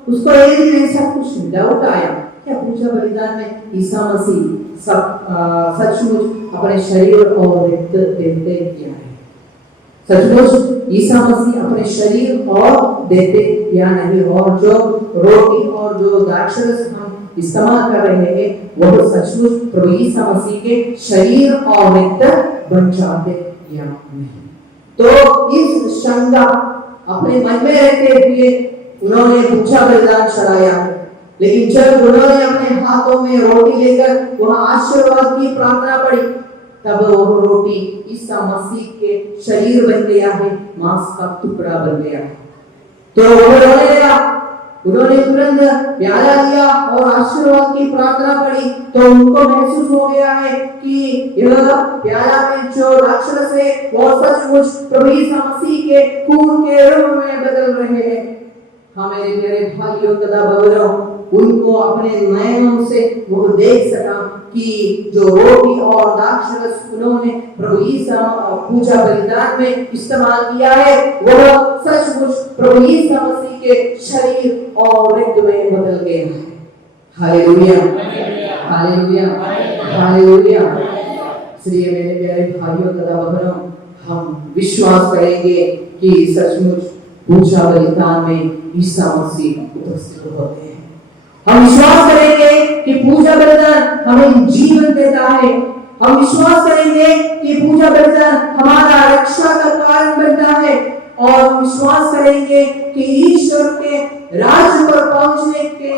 उसको एक दिन ऐसा कुछ डाउट आया, क्या पूजा बलिदान में यीशु मसीह सचमुच अपने शरीर और रक्त देते क्या है? सचमुच यीशु मसीह अपने शरीर और देते या नहीं? और जो रोटी और जो द्राक्षरस हम इस्तेमाल कर रहे हैं वह सचमुच प्रभु यीशु मसीह के शरीर और रक्त बन जाते या नहीं? तो इस शंका अपने मन में रहते हुए उन्होंने पूजा बलिदान चढ़ाया। लेकिन जब उन्होंने अपने हाथों में रोटी लेकर वह आशीर्वाद की प्रार्थना पड़ी, तब वह रोटी यीशु मसीह के शरीर बन गया है, मांस का टुकड़ा बन गया है। तो वह रोने लगा, उन्होंने तुरंत प्याला लिया और आशीर्वाद की प्रार्थना पड़ी। तो उनको महसूस हो गया है कि यह प्याला में जो द्राक्षरस है वो सचमुच प्रभु यीशु मसीह के खून के रूप में बदल रहे हैं। हाँ मेरे प्यारे भाइयों तथा बहनों, उनको अपने नयनों से वो देख सका कि जो रोटी और द्राक्षरस उन्होंने प्रभु यीशु पूजा बलिदान में इस्तेमाल किया है वह सचमुच प्रभु यीशु मसीह के शरीर और रक्त में बदल गया है। Hallelujah, hallelujah, hallelujah. इसलिए मेरे प्यारे भाइयों तथा बहनों, हम विश्वास करेंगे कि सचमुच पूजा बलिदान में यीशु मसीह उपस्थित होते हैं। हम विश्वास करेंगे कि पूजा बलिदान हमें जीवन देता है। हम विश्वास करेंगे कि पूजा बलिदान हमारा रक्षा का कारण बनता है और विश्वास करेंगे कि ईश्वर के राज्य पर पहुंचने के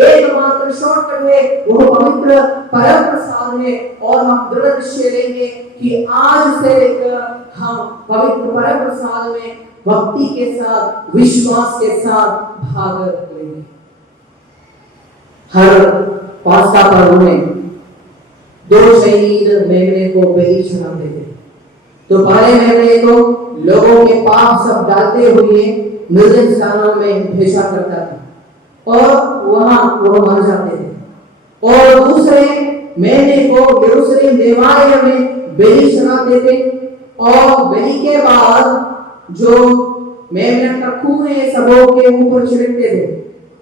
एकमात्र शॉर्टकट है वो पवित्र परम प्रसाद है। और हम दृढ़ निश्चय लेंगे कि आज से लेकर हम पवित्र परम प्रसाद में भक्ति के साथ, विश्वास के साथ भाग लेंगे। हर पास्का पर्व में 2 शहीद मेमने को बलि चढ़ाते थे। तो पहले मेमने को लोगों के पाप सब डालते हुए निर्जन स्थानों में भेजा करता था और वहां वो मर जाते थे। और दूसरे मेमने को यरूशलेम देवालय में बलि चढ़ाते थे और बलि के बाद जो मेमने का खून है सबों के ऊपर छिड़कते थे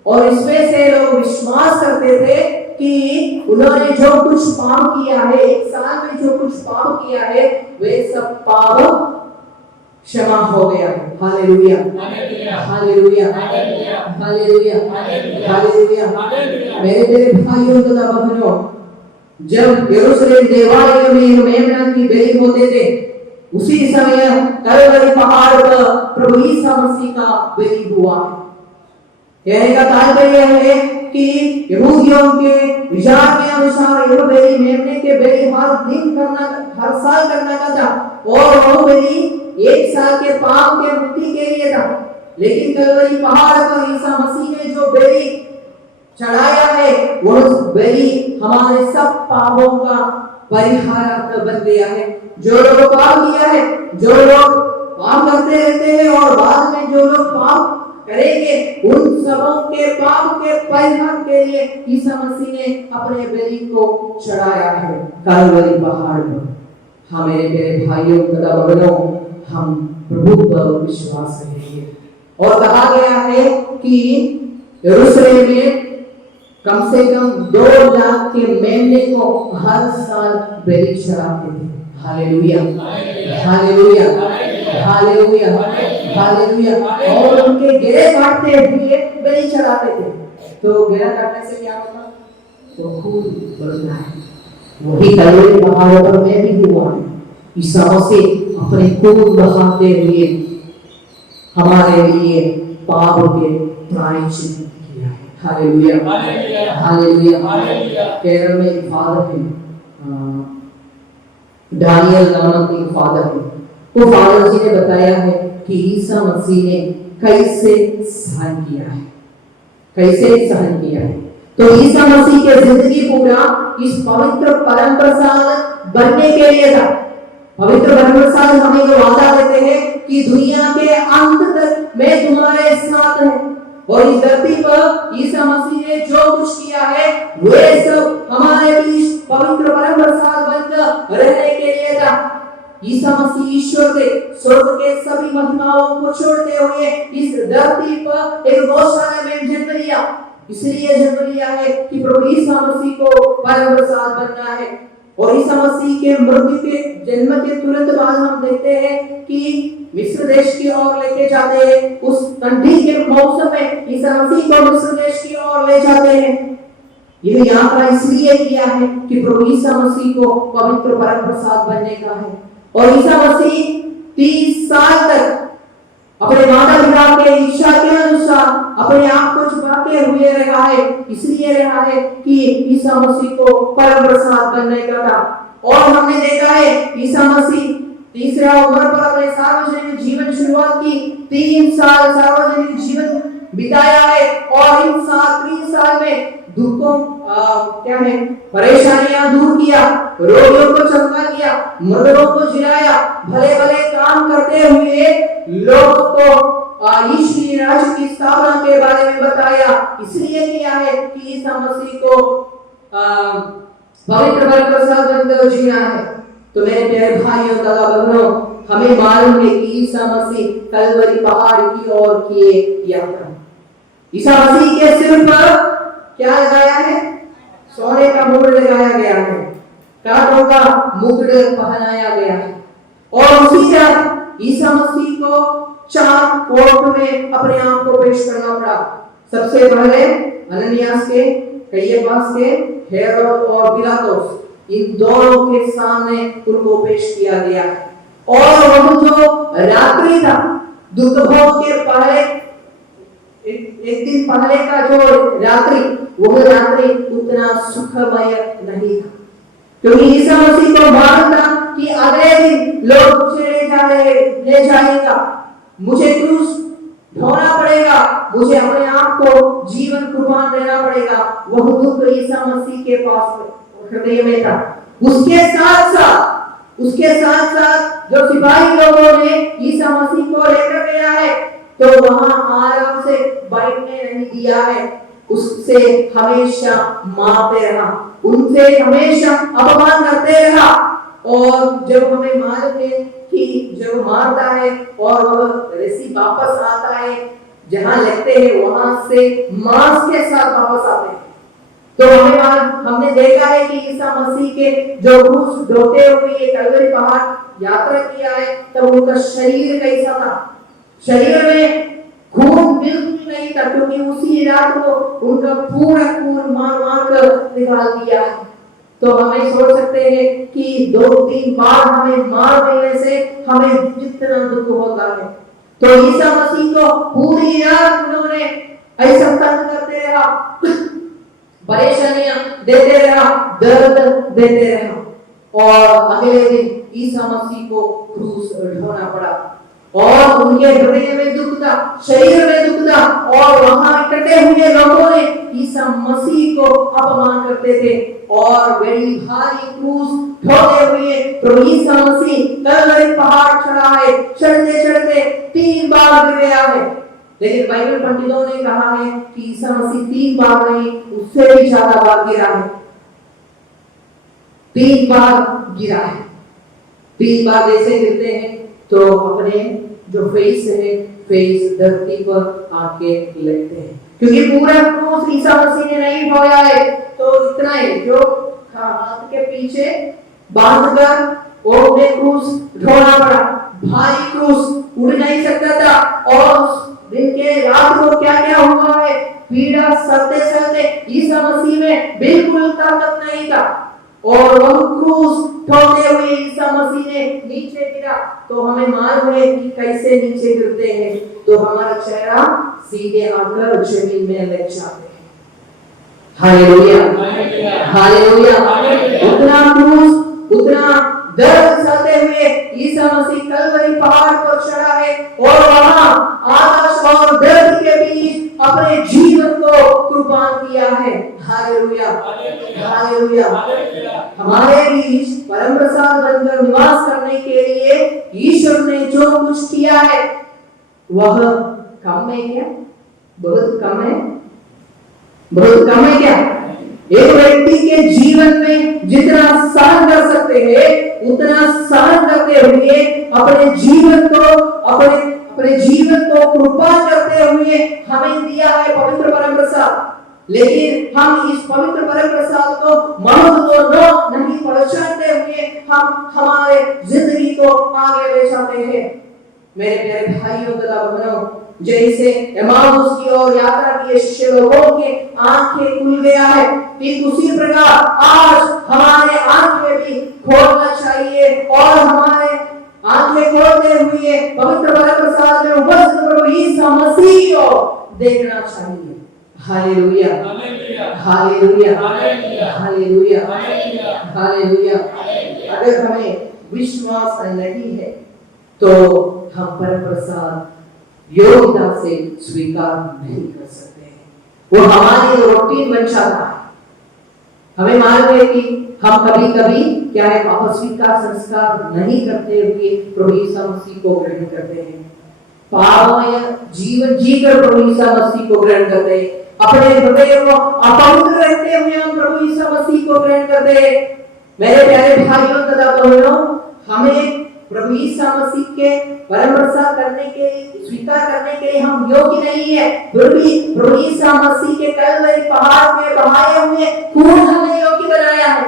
और इसमें से लोग विश्वास करते थे कि उन्होंने जो कुछ पाप किया है, एक साल में जो कुछ पाप किया है, वे सब पाप क्षमा हो गया। Hallelujah, hallelujah, hallelujah, hallelujah. मेरे भाइयों तथा बहनों, जब यरूशलेम देवालय में मेमना की बलि होते थे, उसी समय कलवरी पहाड़ पर प्रभु यीशु मसीह का बलि हुआ। कहने का तात्पर्य है कि यहूदियों के विचार के अनुसार यह बलि मेमने के बलि हर साल करना का था और वह बलि एक साल के पाप के मुक्ति के लिए था। लेकिन कलवरी पहाड़ पर यीशु मसीह ने जो बलि चढ़ाया है, वह बलि हमारे सब पापों का परिहार बन गया है। जो लोग पाप किया है, जो लोग पाप करते रहते हैं और बाद में जो लोग पाप करेंगे, उन सबों के पाप के परिहार के लिए यीशु मसीह ने अपने बलि को चढ़ाया है कलवरी पहाड़ पर। हाँ मेरे प्यारे भाइयों तथा बहनों, हम प्रभु पर विश्वास करेंगे। और कहा गया है कि यरूशलेम में कम से कम 2 लाख के मेमने को हर साल बलि चढ़ाते थे। Hallelujah, hallelujah, hallelujah, hallelujah. और उनके गिरे काटते हुए बलि चढ़ाते थे। तो गिरा काटने से क्या होता? तो खून बहना है। वही कलवरी पहाड़ पर मैं भी हुआ। यीशु मसीह अपने खून बहाते हुए हमारे लिए पाप के प्रायश्चित किया है। Hallelujah, hallelujah, hallelujah. केरल में एक फादर है, दानियल नामक एक फादर है। वो फादर जी ने बताया है कि यीशु मसीह ने कैसे सहन किया है, कैसे सहन किया है। तो यीशु मसीह की जिंदगी पूरा इस पवित्र परम प्रसाद बनने के लिए था। पवित्र परम प्रसाद हमें ये वादा देते हैं कि दुनिया के अंत तक मैं तुम्हारे साथ हूं। और इस धरती पर यीशु मसीह ने जो कुछ किया है, वे सब हमारे बीच पवित्र परम प्रसाद बनकर रहने के लिए था। यीशु मसीह ईश्वर के स्वर्ग के सभी महिमाओं को छोड़ते हुए इस धरती पर एक गौशाला में जन्म लिया। इसलिए जन्म लिया है कि प्रभु यीशु मसीह को परम प्रसाद बनना है। और यीशु मसीह के मृत्यु के जन्म के तुरंत बाद हम देखते हैं कि मिस्र देश की ओर लेके जाते हैं। उस ठंडी के मौसम में यीशु मसीह को मिस्र देश की ओर ले जाते हैं। यह यात्रा इसलिए किया है कि प्रभु यीशु मसीह को पवित्र परम प्रसाद बनने का है। और यीशु मसीह 30 साल तक अपने माता पिता के इच्छा के अनुसार अपने आप को छुपाते हुए रहा है। इसलिए रहा है कि यीशु मसीह को परम प्रसाद बनने का था। और हमने देखा है यीशु मसीह तीसरा उम्र पर अपने सार्वजनिक जीवन शुरुआत की। 3 साल सार्वजनिक जीवन बिताया है और इन 3 साल में दुखों क्या है परेशानियां दूर किया, रोगियों को चंगा किया, मृतकों को जिलाया, भले भले काम करते हुए लोगों को ईश्वरीय राज्य की स्थापना के बारे में बताया। इसलिए किया है कि यीशु मसीह को पवित्र परम प्रसाद बनकर जीना है। तो मेरे प्यारे भाइयों तथा बहनों, हमें मालूम है कि यीशु मसीह कलवरी पहाड़ की ओर किए यात्रा। यीशु मसीह के सिर पर क्या लगाया है? सोने का मुकुट लगाया गया है, कांटों का मुकुट पहनाया गया है। और उसी तरह यीशु मसीह को 4 कोर्ट में अपने आप को पेश करना पड़ा। सबसे पहले अननियास के, कैफास के, हेरोद और पिलातुस, इन दोनों के सामने उनको पेश किया गया। और वह जो रात्रि था, दुख भोग के पहले एक दिन पहले का जो रात्रि, वह रात्रि उतना सुखमय नहीं था, क्योंकि यीशु मसीह को मालूम था कि अगले दिन लोग मुझे ले जाएगा, मुझे क्रूस ढोना पड़ेगा, मुझे अपने आप को जीवन कुर्बान देना पड़ेगा। वह दुख यीशु मसीह के पास हृदय में था। उसके साथ साथ जो सिपाही लोगों ने यीशु मसीह को लेकर गया है, तो वहां आराम से बैठने नहीं दिया है। उससे हमेशा मारते रहा, उनसे हमेशा अपमान करते रहा। और जब हमें मालूम है कि जब मारता है और वह रस्सी वापस आता है, जहां लगते हैं वहां से मांस के साथ वापस आते हैं। तो हमने देखा है कि ईसा मसीह के जो क्रूस ढोते हुए ये कलवरी पहाड़ यात्रा किया है, तब उनका शरीर कैसा था? शरीर में खून बिल्कुल नहीं था, क्योंकि उसी रात को उनका पूरा खून मार मार कर निकाल दिया है। तो हमें सोच सकते हैं कि 2-3 बार हमें मार देने से हमें कितना दुख होता है। तो ईसा मसीह को पूरी रात उन्होंने ऐसा तंग करते रहा, परेशानियां देते रहा, दर्द देते रहा। और अगले दिन ईसा मसीह को क्रूस ढोना पड़ा और उनके हृदय में दुख था, शरीर में दुख था, और वहां इकट्ठे हुए लोगों ने ईसा मसीह को अपमान करते थे और बड़ी भारी क्रूस ढोते हुए तो ईसा मसीह कलवरी पहाड़ चढ़ा है, चढ़ते चढ़ते 3 बार गिर गया है। लेकिन बाइबल पंडितों ने कहा है कि ईसा मसीह 3 बार नहीं, उससे भी ज्यादा बार गिरा है। 3 बार गिरा है। 3 बार जैसे गिरते हैं तो अपने जो फेस है, फेस धरती पर आके लगते हैं, क्योंकि पूरा क्रूस ईसा मसीह ने नहीं ढोया है। तो इतना ही जो हाथ के पीछे बांधकर वो अपने क्रूस ढोना पड़ा। भारी क्रूस उड़ नहीं सकता था, और दिन के रात को क्या क्या हुआ है, पीड़ा सहते सहते ईसा मसीह में बिल्कुल ताकत नहीं था, और वह क्रूस ढोते हुए ईसा मसीह ने नीचे गिरा। तो हमें मालूम है कि कैसे नीचे गिरते हैं, तो हमारा चेहरा सीधे आकर जमीन में लग जाते हैं। Hallelujah, hallelujah. उतना क्रूस, उतना दर्द सहते हुए ईसा मसीह कलवरी पहाड़ पर चढ़ा है, और वहां आकाश और दर्द के बीच अपने जीवन को कुर्बान किया है। Hallelujah, hallelujah. हमारे बीच परम प्रसाद बनकर निवास करने के लिए ईश्वर ने जो कुछ किया है वह कम है क्या? बहुत कम है? बहुत कम है क्या? एक व्यक्ति के जीवन में जितना सहन कर सकते हैं, उतना सहन करते हुए अपने जीवन को कुर्बान करते हुए हमें दिया है पवित्र परम प्रसाद। लेकिन हम इस पवित्र परम प्रसाद को महत्व नहीं पहचानते हुए हम हमारे जिंदगी को आगे ले जाते हैं। मेरे प्यारे भाइयों तथा बहनों, जैसे एमाउस की ओर यात्रा किए शिष्य लोगों के आंखें खुल गया है, ठीक उसी प्रकार आज हमारे आंखें भी खोलना चाहिए, और हमारे आंखें खोलते हुए पवित्र परम प्रसाद में उपस्थित प्रभु यीशु मसीह को देखना चाहिए। Hallelujah, hallelujah, hallelujah, hallelujah. अगर हमें विश्वास नहीं है तो हम परम प्रसाद योग्यता से स्वीकार नहीं कर सकते हैं। वो हमारी रूटीन बन जाता है। हमें मालूम है कि हम कभी कभी क्या है, पापस्वी का संस्कार नहीं करते हुए प्रभु यीशु मसीह को ग्रहण करते हैं। पापमय जीवन जीकर प्रभु यीशु मसीह को ग्रहण करते हैं। अपने हृदय को अपवित्र रखते हुए हम प्रभु यीशु मसीह को ग्रहण करते हैं। मेरे प्यारे भाइयों तथा बहनों, हमें प्रभु यीशु मसीह के परम प्रसाद करने के स्वीकार करने के लिए हम योग्य नहीं है। प्रभु यीशु मसीह के कलवरी पहाड़ पे बहाए हुए खून हमें योग्य बनाया है,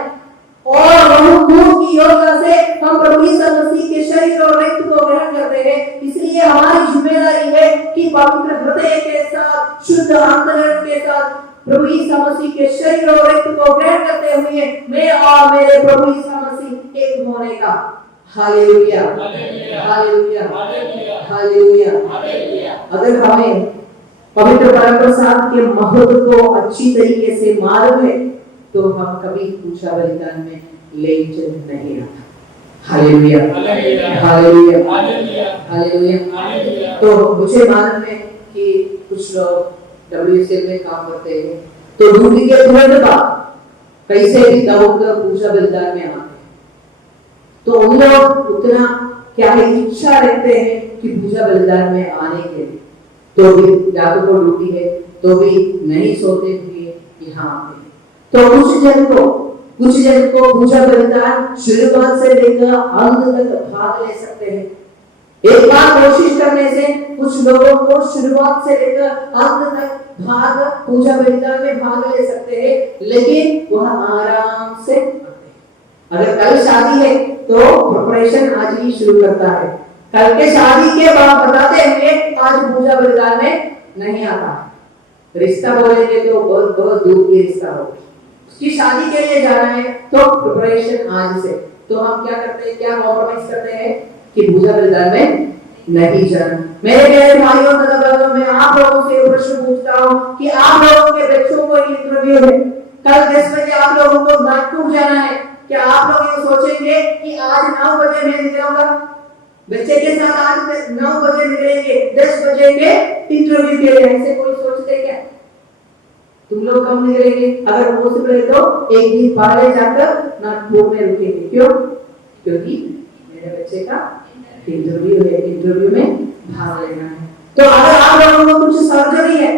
और वह खून की योग्यता से हम प्रभु यीशु मसीह के शरीर और रक्त को ग्रहण करते हैं। इसलिए हमारी जिम्मेदारी है कि पवित्र हृदय के साथ, शुद्ध अंतःकरण के साथ प्रभु यीशु मसीह के शरीर और रक्त को ग्रहण करते हुए मैं और मेरे प्रभु यीशु मसीह एक होने का। Hallelujah, hallelujah, hallelujah. अगर हमें पवित्र परम प्रसाद के महत्व को अच्छी तरीके से मालूम है तो हम कभी पूजा बलिदान में ले चल नहीं आता। Hallelujah, hallelujah, hallelujah. तो मुझे मालूम है कि कुछ लोग WCL में काम करते हैं, तो ड्यूटी के तुरंत बाद कैसे भी दौड़कर पूजा बलिदान में आते, तो उन लोग उतना क्या है इच्छा रखते हैं कि पूजा बलिदान में आने के लिए, तो भी या तो ड्यूटी है तो भी नहीं सोते हुए यहाँ आते। तो कुछ जन को पूजा बलिदान शुरुआत से लेकर अंत तक भाग ले सकते हैं। एक बार कोशिश करने से कुछ लोगों को शुरुआत से लेकर अंत तक भाग पूजा बलिदान में भाग ले सकते हैं, लेकिन वह आराम से करते हैं। अगर कल शादी है तो प्रिपरेशन आज ही शुरू करता है। कल के शादी के बाद बताते हैं आज पूजा बलिदान में नहीं आता। रिश्ता बोलेंगे तो बहुत बहुत दूर की रिश्ता होगा, उसकी शादी के लिए जाना है तो प्रिपरेशन आज से। तो हम क्या करते हैं, क्या कॉम्प्रोमाइज करते हैं कि पूजा बलिदान में नहीं जाना। मेरे प्यारे भाइयों बहनों, मैं आप लोगों से प्रश्न पूछता हूँ कि आप लोगों के बच्चों को इंटरव्यू है, कल 10 बजे आप लोगों को नागपुर जाना है। क्या आप लोग ये सोचेंगे कि आज 9 बजे मैं निकलूंगा, बच्चे के साथ आज 9 बजे निकलेंगे 10 बजे के इंटरव्यू के लिए? ऐसे कोई सोचते क्या? तुम लोग कब निकलेंगे? अगर पॉसिबल है तो एक दिन पहले जाकर नागपुर में रुकेंगे। क्यों? क्योंकि मेरे बच्चे का इंटरव्यू है, इंटरव्यू में भाग लेना है। तो अगर आप लोगों को कुछ सर्जरी है,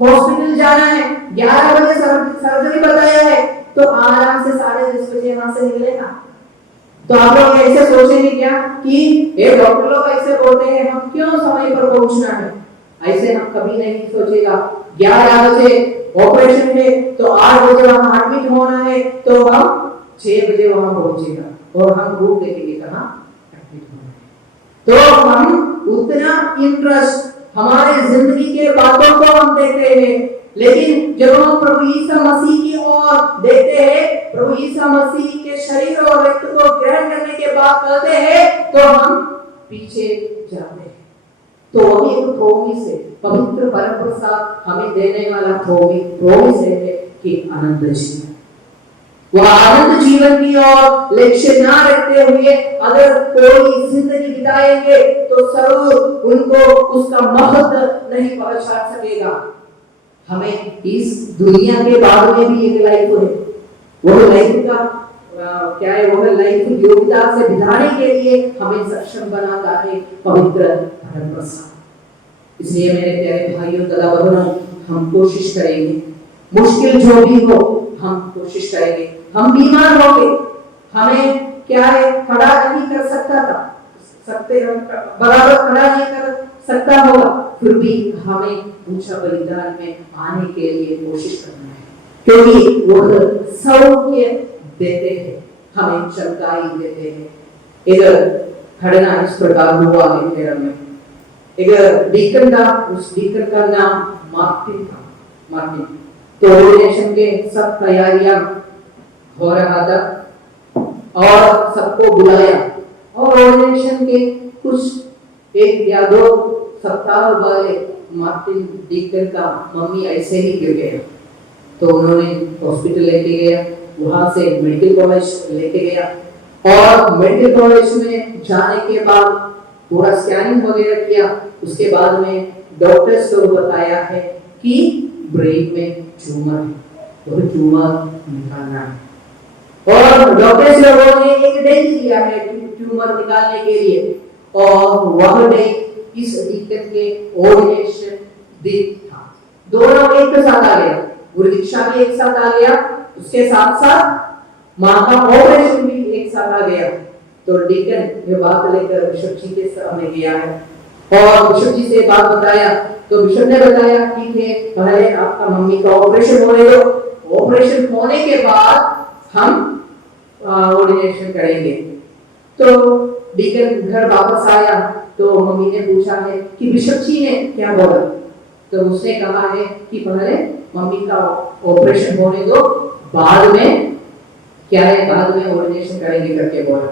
हॉस्पिटल जाना है, 11 बजे सर्जरी बताया है, तो आराम से 10:30 बजे यहाँ से निकलेगा। तो आप लोग ऐसे सोचेंगे क्या कि ये डॉक्टर लोग ऐसे बोलते हैं हम क्यों समय पर पहुंचना है? ऐसे हम कभी नहीं सोचेगा। 11 बजे ऑपरेशन है तो 8 बजे वहां एडमिट होना है, तो हम 6 बजे वहां पहुंचेगा और हम रूम देखेंगे कहाँ एडमिट होना है। तो हम उतना इंटरेस्ट हमारे जिंदगी के बातों को हम देखते हैं, लेकिन जब हम प्रभु यीशु मसीह की ओर देखते हैं, प्रभु यीशु मसीह के शरीर और रक्त को ग्रहण करने के बाद कहते हैं, तो हम पीछे जाते हैं। तो वही एक प्रोमिस है, पवित्र परमप्रसाद हमें देने वाला प्रोमिस है कि आनंद जीवन, वह आनंद जीवन की ओर लक्ष्य ना रखते हुए अगर कोई जिंदगी बिताएंगे तो जरूर उनको उसका महत्व नहीं पहचान सकेगा। हमें इस दुनिया के बाद में भी एक लाइफ है, वह लाइफ का क्या है, वह लाइफ योग्यता से बिताने के लिए हमें सक्षम बनाता है पवित्र परमप्रसाद। इसलिए मेरे प्यारे भाइयों तथा बहनों, हम कोशिश करेंगे, मुश्किल जो भी हो हम कोशिश करेंगे। हम बीमार हो गए, हमें क्या है, खड़ा नहीं कर बराबर खड़ा नहीं कर सकता होगा, फिर भी हमें पूजा बलिदान में आने के लिए कोशिश करना है, क्योंकि वो सौख्य देते हैं, हमें चंगाई देते हैं। एक घटना इस प्रकार हुआ है केरल में। एक डीकन था, उस डीकन का नाम मार्टिन था। तो ऑर्डिनेशन के सब तैयारियां हो रहा था और सबको बुलाया, और ऑर्डिनेशन के कुछ 1 या 2 सप्ताह वाले मार्टिन डीकन का मम्मी ऐसे ही गिर गया। तो उन्होंने हॉस्पिटल लेके गया, वहां से मेडिकल कॉलेज लेके गया, और मेडिकल कॉलेज में जाने के बाद पूरा स्कैनिंग वगैरह किया। उसके बाद में डॉक्टर्स को बताया है कि ब्रेन में ट्यूमर है, तो ट्यूमर निकालना है, और डॉक्टर्स लोगों ने एक डेट दिया है ट्यूमर निकालने के लिए, और वह डेट इस डीकन के ऑर्डिनेशन दिन था। दोनों एक साथ आ गया, गुरु दीक्षा भी एक साथ आ गया, उसके साथ साथ मां का ऑपरेशन भी एक साथ आ गया। तो डीकन ये बात लेकर बिशप जी के सामने गया है, और बिशप जी से बात बताया, तो बिशप ने बताया ठीक है, पहले आपका मम्मी का ऑपरेशन होने दो, ऑपरेशन होने के बाद हम ऑर्डिनेशन करेंगे। तो डीकन घर वापस आया, तो मम्मी ने पूछा है कि बिशप जी ने क्या बोला, तो उसने कहा है कि पहले मम्मी का ऑपरेशन होने दो, बाद में क्या है, बाद में ऑर्डिनेशन करेंगे करके बोला।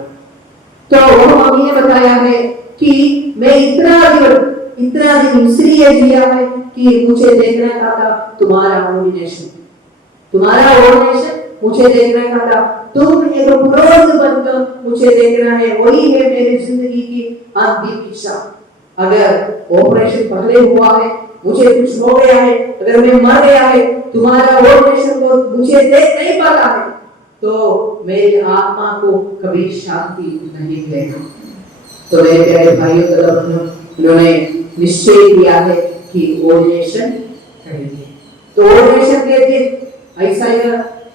तो वो मम्मी ने बताया है कि मैं इतना दिन इसलिए जिया है कि मुझे देखना था तुम्हारा ऑर्डिनेशन मुझे देखना था, तुम एक पुरोहित बनकर मुझे देखना है, वही है मेरी जिंदगी की अंतिम इच्छा। अगर ऑपरेशन पहले हुआ है, मुझे कुछ हो गया है, अगर मैं मर गया है, तुम्हारा ऑर्डिनेशन को मुझे देख नहीं पाता है, तो मेरी आत्मा को कभी शांति नहीं मिलेगी। तो मेरे प्यारे भाइयों तथा बहनों, उन्होंने निश्चय किया है कि ऑर्डिनेशन करेंगे। तो ऑर्डिनेशन के दिन ऐसा ही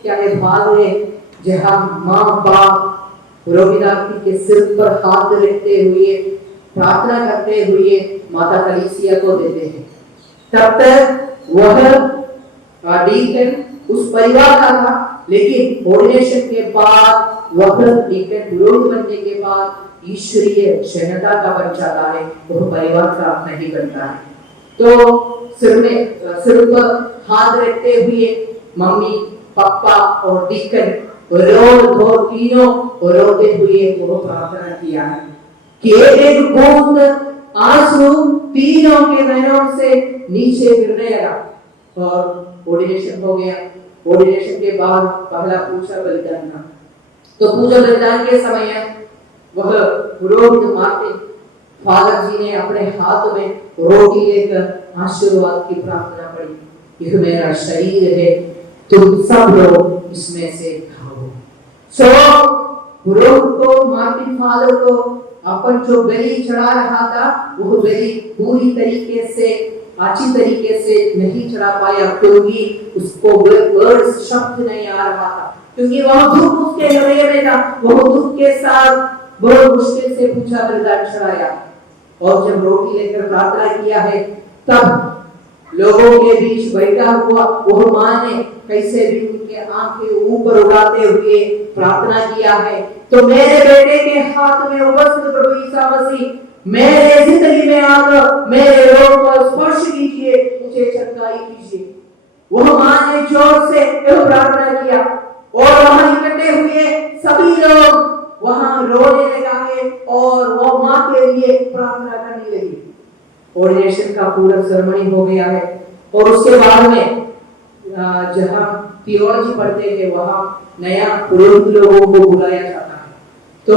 क्या है भाग है जहाँ माँ बाप पुरोहित के सिर पर हाथ रखते हुए प्रार्थना करते हुए माता कलीसिया को देते हैं। तब तक वह डीकन उस परिवार का था, लेकिन ऑर्डिनेशन के बाद वह डीकन पुरोहित बनने के बाद ईश्वरीय शहनता का बन जाता है, वह परिवार का नहीं बनता है। तो सिर पर हाथ रखते हुए मम्मी पापा और डीकन तीनों रोते हुए वो प्रार्थना किया है कि एक बूंद आंसू तीनों के नयनों से नीचे गिरने लगा और ऑर्डिनेशन हो गया। ऑर्डिनेशन के बाद पहला पूजा बलिदान था। तो पूजा बलिदान के समय वह पुरोहित मार्टिन फादर जी ने अपने हाथ में रोटी लेकर आशीर्वाद की प्रार्थना पढ़ी, यह मेरा शरीर है, तुम सब लोग इसमें से खाओ। पुरोहित को मार्टिन फादर को अपन जो बलि चढ़ा रहा था वो बलि पूरी तरीके से अच्छी तरीके से नहीं चढ़ा पाया, क्योंकि उसको वर्ड्स शब्द नहीं आ रहा था, क्योंकि वह दुख उसके हृदय में था। वह दुख के साथ बहुत मुश्किल से पूजा बलिदान चढ़ाया और जब रोटी लेकर प्रार्थना किया है तब लोगों के बीच बैठा हुआ वह माँ ने कैसे भी उनके आंखें ऊपर उड़ाते हुए प्रार्थना किया है, तो मेरे बेटे के हाथ में उपस्थित प्रभु ईसा मसीह मेरे जिंदगी में आकर मेरे रोग पर स्पर्श कीजिए, मुझे चंगाई कीजिए। वह माँ ने जोर से यह प्रार्थना किया और वहां इकट्ठे हुए सभी लोग वहां रोने लगे और वो माँ के लिए प्रार्थना करने लगी। ऑर्डिनेशन का पूरा सेरेमनी हो गया है और उसके बाद में जहाँ थियोलॉजी पढ़ते थे वहां नया पुरोहित लोगों को बुलाया जाता है। तो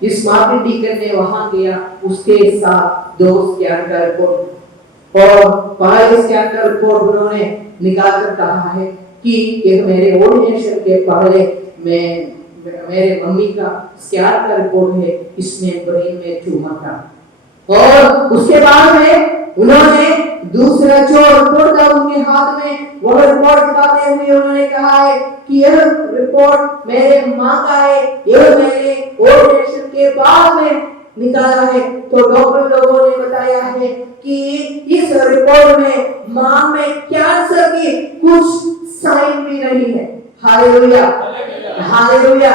इस मार्टिन डीकन ने वहां गया, उसके साथ 2 स्कैन का रिपोर्ट और पहले स्कैन का रिपोर्ट उन्होंने निकाल कर कहा है कि यह मेरे ऑर्डिनेशन के पहले मेरे मम्मी का स्कैन का रिपोर्ट है, इसमें ब्रेन में ट्यूमर था। और उसके बाद में उन्होंने दूसरा जो रिपोर्ट था उनके हाथ में वह रिपोर्ट दिखाते हुए उन्होंने कहा है कि यह रिपोर्ट मेरे माँ का है, यह मैंने ऑर्डिनेशन के बाद में निकाला है। तो डॉक्टर लोगों ने बताया है कि इस रिपोर्ट में माँ में कैंसर की कुछ साइन भी नहीं है। Hallelujah, hallelujah,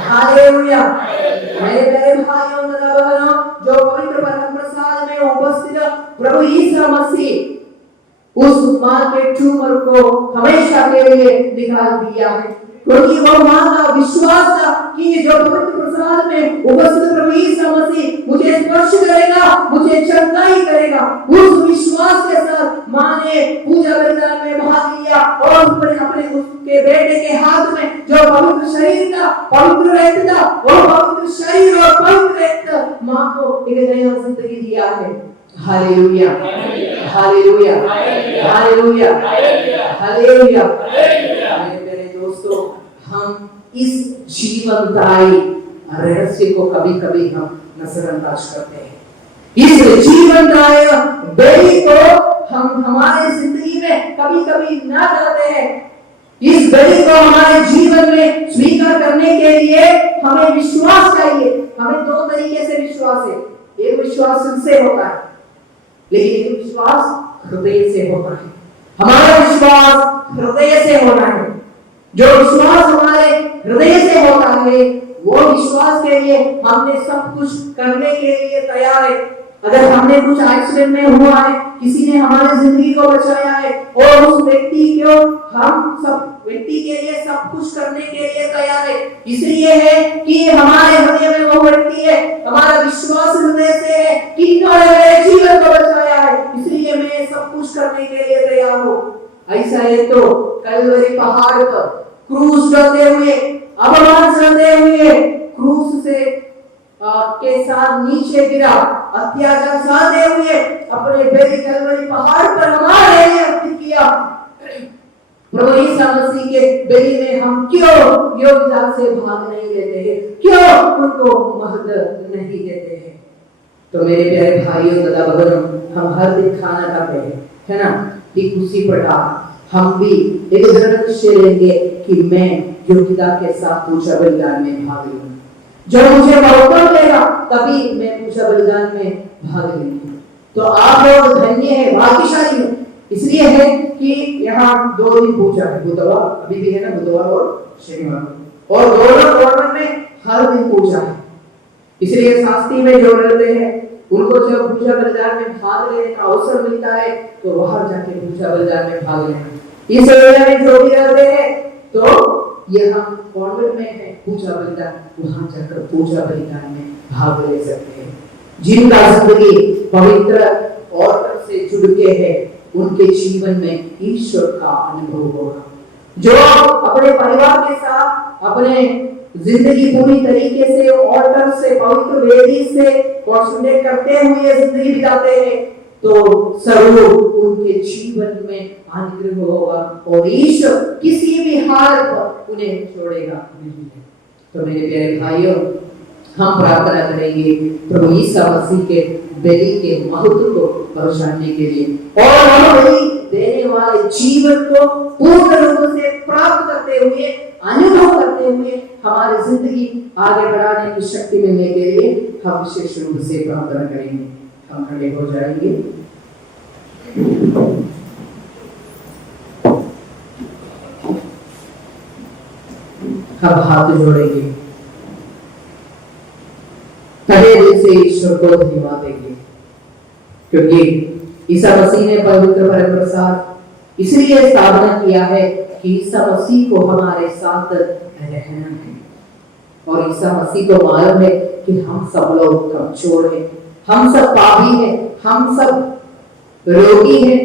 hallelujah. मेरे प्यारे भाइयों और बहनों, जो पवित्र परम प्रसाद में उपस्थित प्रभु यीशु मसीह उस माँ के ट्यूमर को हमेशा के लिए निकाल दिया है, क्योंकि वो माँ का विश्वास था कि जो पवित्र प्रसाद में उपस्थित प्रभु यीशु मसीह मुझे स्पर्श करेगा, मुझे चंगाई करेगा। उस विश्वास के साथ माँ ने पूजा बलिदान में भाग लिया और अपने उसके बेटे के हाथ में जो पवित्र शरीर था, पवित्र रक्त था, वो पवित्र शरीर और पवित्र रक्त माँ को एक नया जिंदगी दिया है। Hallelujah, hallelujah, hallelujah, hallelujah. मेरे दोस्तों, हम इस जीवनदायी रहस्य को कभी-कभी हम नजरअंदाज करते हैं। इस जीवनदायी बलि को हम हमारे जिंदगी में कभी-कभी ना करते हैं। इस बलि को हमारे जीवन में स्वीकार करने के लिए हमें विश्वास चाहिए। हमें 2 तरीके से विश्वास है, एक विश्वास से होता है, लेकिन एक विश्वास हृदय से होता है। हमारा विश्वास हृदय से होना है। जो विश्वास हमारे हृदय से होता है वो विश्वास के लिए हमने सब कुछ करने के लिए तैयार है। अगर हमने कुछ एक्सीडेंट में हुआ है, किसी ने हमारी जिंदगी को बचाया है और उस व्यक्ति को हम सब व्यक्ति के लिए सब कुछ करने के लिए तैयार है, इसलिए है कि हमारे हृदय में वो व्यक्ति है, हमारा विश्वास हृदय से है कि इन्होंने मेरे जीवन को बचाया है, इसलिए मैं सब कुछ करने के लिए तैयार हूँ। ऐसा है तो कलवरी पहाड़ पर क्रूस ढोते हुए, अपमान सहते हुए, क्रूस से के साथ नीचे गिरा, अत्याचार सहते हुए अपने बेटे कलवरी पहाड़ पर हमारे लिए अर्पित किया। प्रभु यीशु मसीह के बलि में हम क्यों योगदान से भाग नहीं लेते हैं, क्यों उनको महत्व नहीं देते हैं? तो मेरे प्यारे भाइयों तथा बहनों, हम हर दिन खाना खाते हैं, है ना? ठीक उसी प्रकार हम भी एक दृढ़ निश्चय लेंगे कि मैं योग्यता के साथ पूजा बलिदान में भाग लूंगा। जब मुझे मौका मिलेगा तभी मैं पूजा बलिदान में भाग लूंगा। तो आप लोग धन्य है, भाग्यशाली हो। इसलिए है कि यहाँ 2 दिन पूजा है, बुधवार अभी भी है ना, बुधवार और शनिवार, और दोनों में हर दिन पूजा है। इसलिए शास्त्री में जो रहते हैं उनको जब पूजा बलिदान में भाग लेने का अवसर मिलता है तो वहां जाके पूजा बलिदान में भाग लेना। इस एरिया में जो भी रहते हैं तो ये हम कॉन्वेंट में है पूजा बलिदान, वहां जाकर पूजा बलिदान में भाग ले सकते हैं। जिनका जिंदगी पवित्र और से जुड़ के है उनके जीवन में ईश्वर का अनुभव होगा। जो अपने परिवार के साथ अपने जिंदगी पूरी तरीके से ऑल्टर से पवित्र वेदी से कॉन्सेंट्रेट करते हुए जिंदगी बिताते हैं तो जरूर उनके जीवन में अनुग्रह होगा और ईश्वर किसी भी हाल पर उन्हें छोड़ेगा नहीं। तो मेरे प्यारे भाइयों, हम प्रार्थना करेंगे प्रभु यीशु मसीह के बलि के महत्व को पहचानने के लिए और हम बलि देने वाले जीवन को पूर्ण रूप से प्राप्त करते हुए, अनुभव करते हुए हमारी जिंदगी आगे बढ़ाने की शक्ति मिलने के लिए हम विशेष रूप से प्रार्थना करेंगे। हम खड़े हो जाएंगे। हम हाथ जोड़ेंगे, तहे दिल से ईश्वर को धन्यवाद देंगे क्योंकि ईसा मसीह ने पवित्र परम प्रसाद इसलिए स्थापना किया है कि ईसा मसीह को हमारे साथ रहना है। और ईसा मसीह को मालूम है कि हम सब लोग कमजोर हैं, हम सब पापी हैं, हम सब रोगी हैं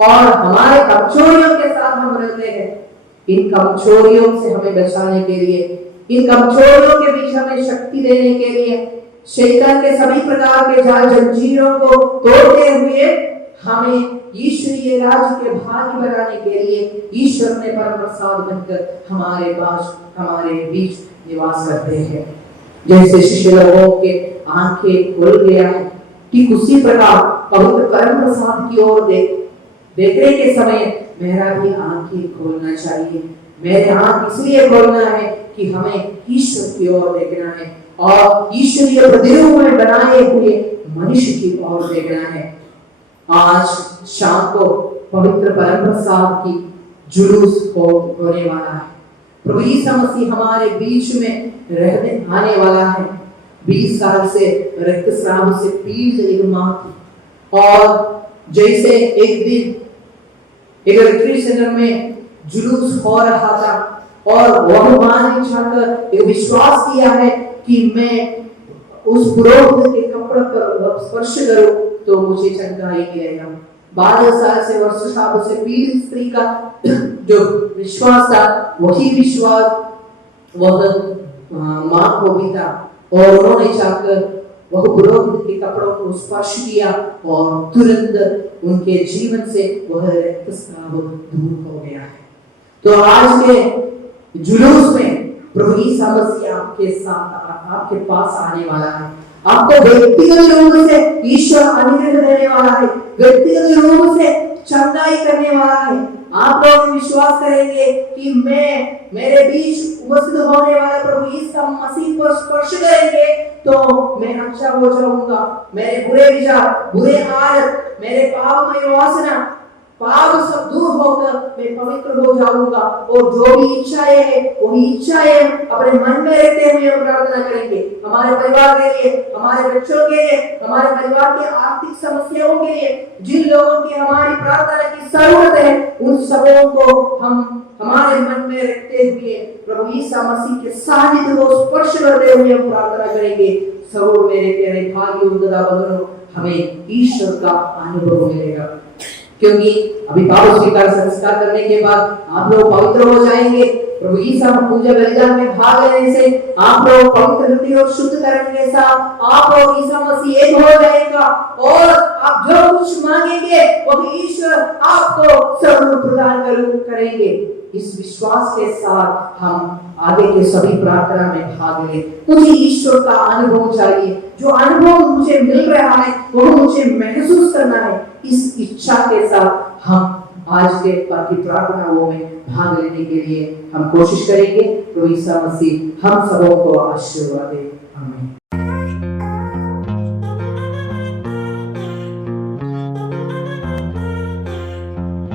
और हमारे कमजोरियों के साथ हम रहते हैं। इन कमजोरियों से हमें बचाने के लिए, इन कमजोरियों के बीच हमें शक्ति देने के लिए शैतान के सभी प्रकार के जाल जंजीरों को तोड़ते हुए हमें ईश्वरीय राज्य के भागी बनाने के लिए ईश्वर ने परम प्रसाद बनकर हमारे पास, हमारे बीच निवास करते हैं। जैसे शिष्य लोगों के आंखें खुल गया है, ठीक उसी प्रकार पवित्र परम प्रसाद की ओर देखने के समय मेरा भी आंखें खोलना चाहिए। मेरे आंख इसलिए खोलना है कि हमें ईश्वर की ओर देखना है और ईश्वरीय प्रतिरूप में बनाए हुए मनुष्य की ओर देखना है। आज शाम को पवित्र परम प्रसाद की जुलूस होने वाला है। प्रभु यीशु मसीह हमारे बीच में रहने आने वाला है। 20 साल से रक्तस्राव से पीड़ित एक मां थी और जैसे एक दिन एक रिट्रीट सेंटर में जुलूस हो रहा था और वह मां ने जाकर एक विश्वास किया है कि मैं उस पुरोहित के कपड़े पर स्पर्श करूं तो मुझे चंगाई मिलेगा। 12 साल से रक्तस्राव से पीड़ित स्त्री का जो विश्वास था वही विश्वास वह मां को भी था और उन्होंने जाकर वह पुरोहित के कपड़ों को स्पर्श किया और तुरंत उनके जीवन से वह रक्तस्राव दूर हो गया है। तो आज के जुलूस में प्रभु यीशु मसीह आपके साथ, आपके पास आने वाला है। आपको व्यक्तिगत रूप से ईश्वर अनुग्रह देने वाला है, व्यक्तिगत रूप से चंगाई करने वाला है। आप लोग विश्वास करेंगे कि मेरे बीच उपस्थित होने वाला प्रभु यीशु मसीह को स्पर्श करेंगे तो मैं अच्छा हो जाऊंगा। मेरे बुरे विचार, बुरे आदत, मेरे पापमय वासना, पाप सब दूर होकर मैं पवित्र हो जाऊंगा और जो भी इच्छाएं हैं वही इच्छाएं अपने मन में रखते हुए हम प्रार्थना करेंगे। हमारे परिवार के लिए, हमारे बच्चों के लिए, हमारे परिवार के आर्थिक समस्याओं के लिए, जिन लोगों की हमारी प्रार्थना की जरूरत है उन सबों को हम हमारे मन में रखते हुए प्रभु यीशु मसीह के सानिध्य को स्पर्श करते हुए हम प्रार्थना करेंगे। जरूर मेरे प्यारे भाइयों तथा बहनों, हमें ईश्वर का अनुभव मिलेगा क्योंकि अभी पाप स्वीकार संस्कार करने के बाद आप लोग पवित्र हो जाएंगे। प्रभु यीशु पूजा बलिदान में भाग लेने से आप लोग पवित्र हृदय और शुद्ध कर्म के साथ आप लोग यीशु मसीह एक हो जाएगा और आप जो कुछ मांगेंगे वो ईश्वर आपको जरूर प्रदान करेंगे। इस विश्वास के साथ हम आगे के सभी प्रार्थना में भाग लें। मुझे ईश्वर का अनुभव चाहिए, जो अनुभव मुझे मिल रहा है वो मुझे महसूस करना है। इस इच्छा के साथ हम आज के बाकी प्रार्थनाओं में भाग लेने के लिए हम कोशिश करेंगे। तो ईसा मसीह हम सबों को आशीर्वाद दे। आमीन।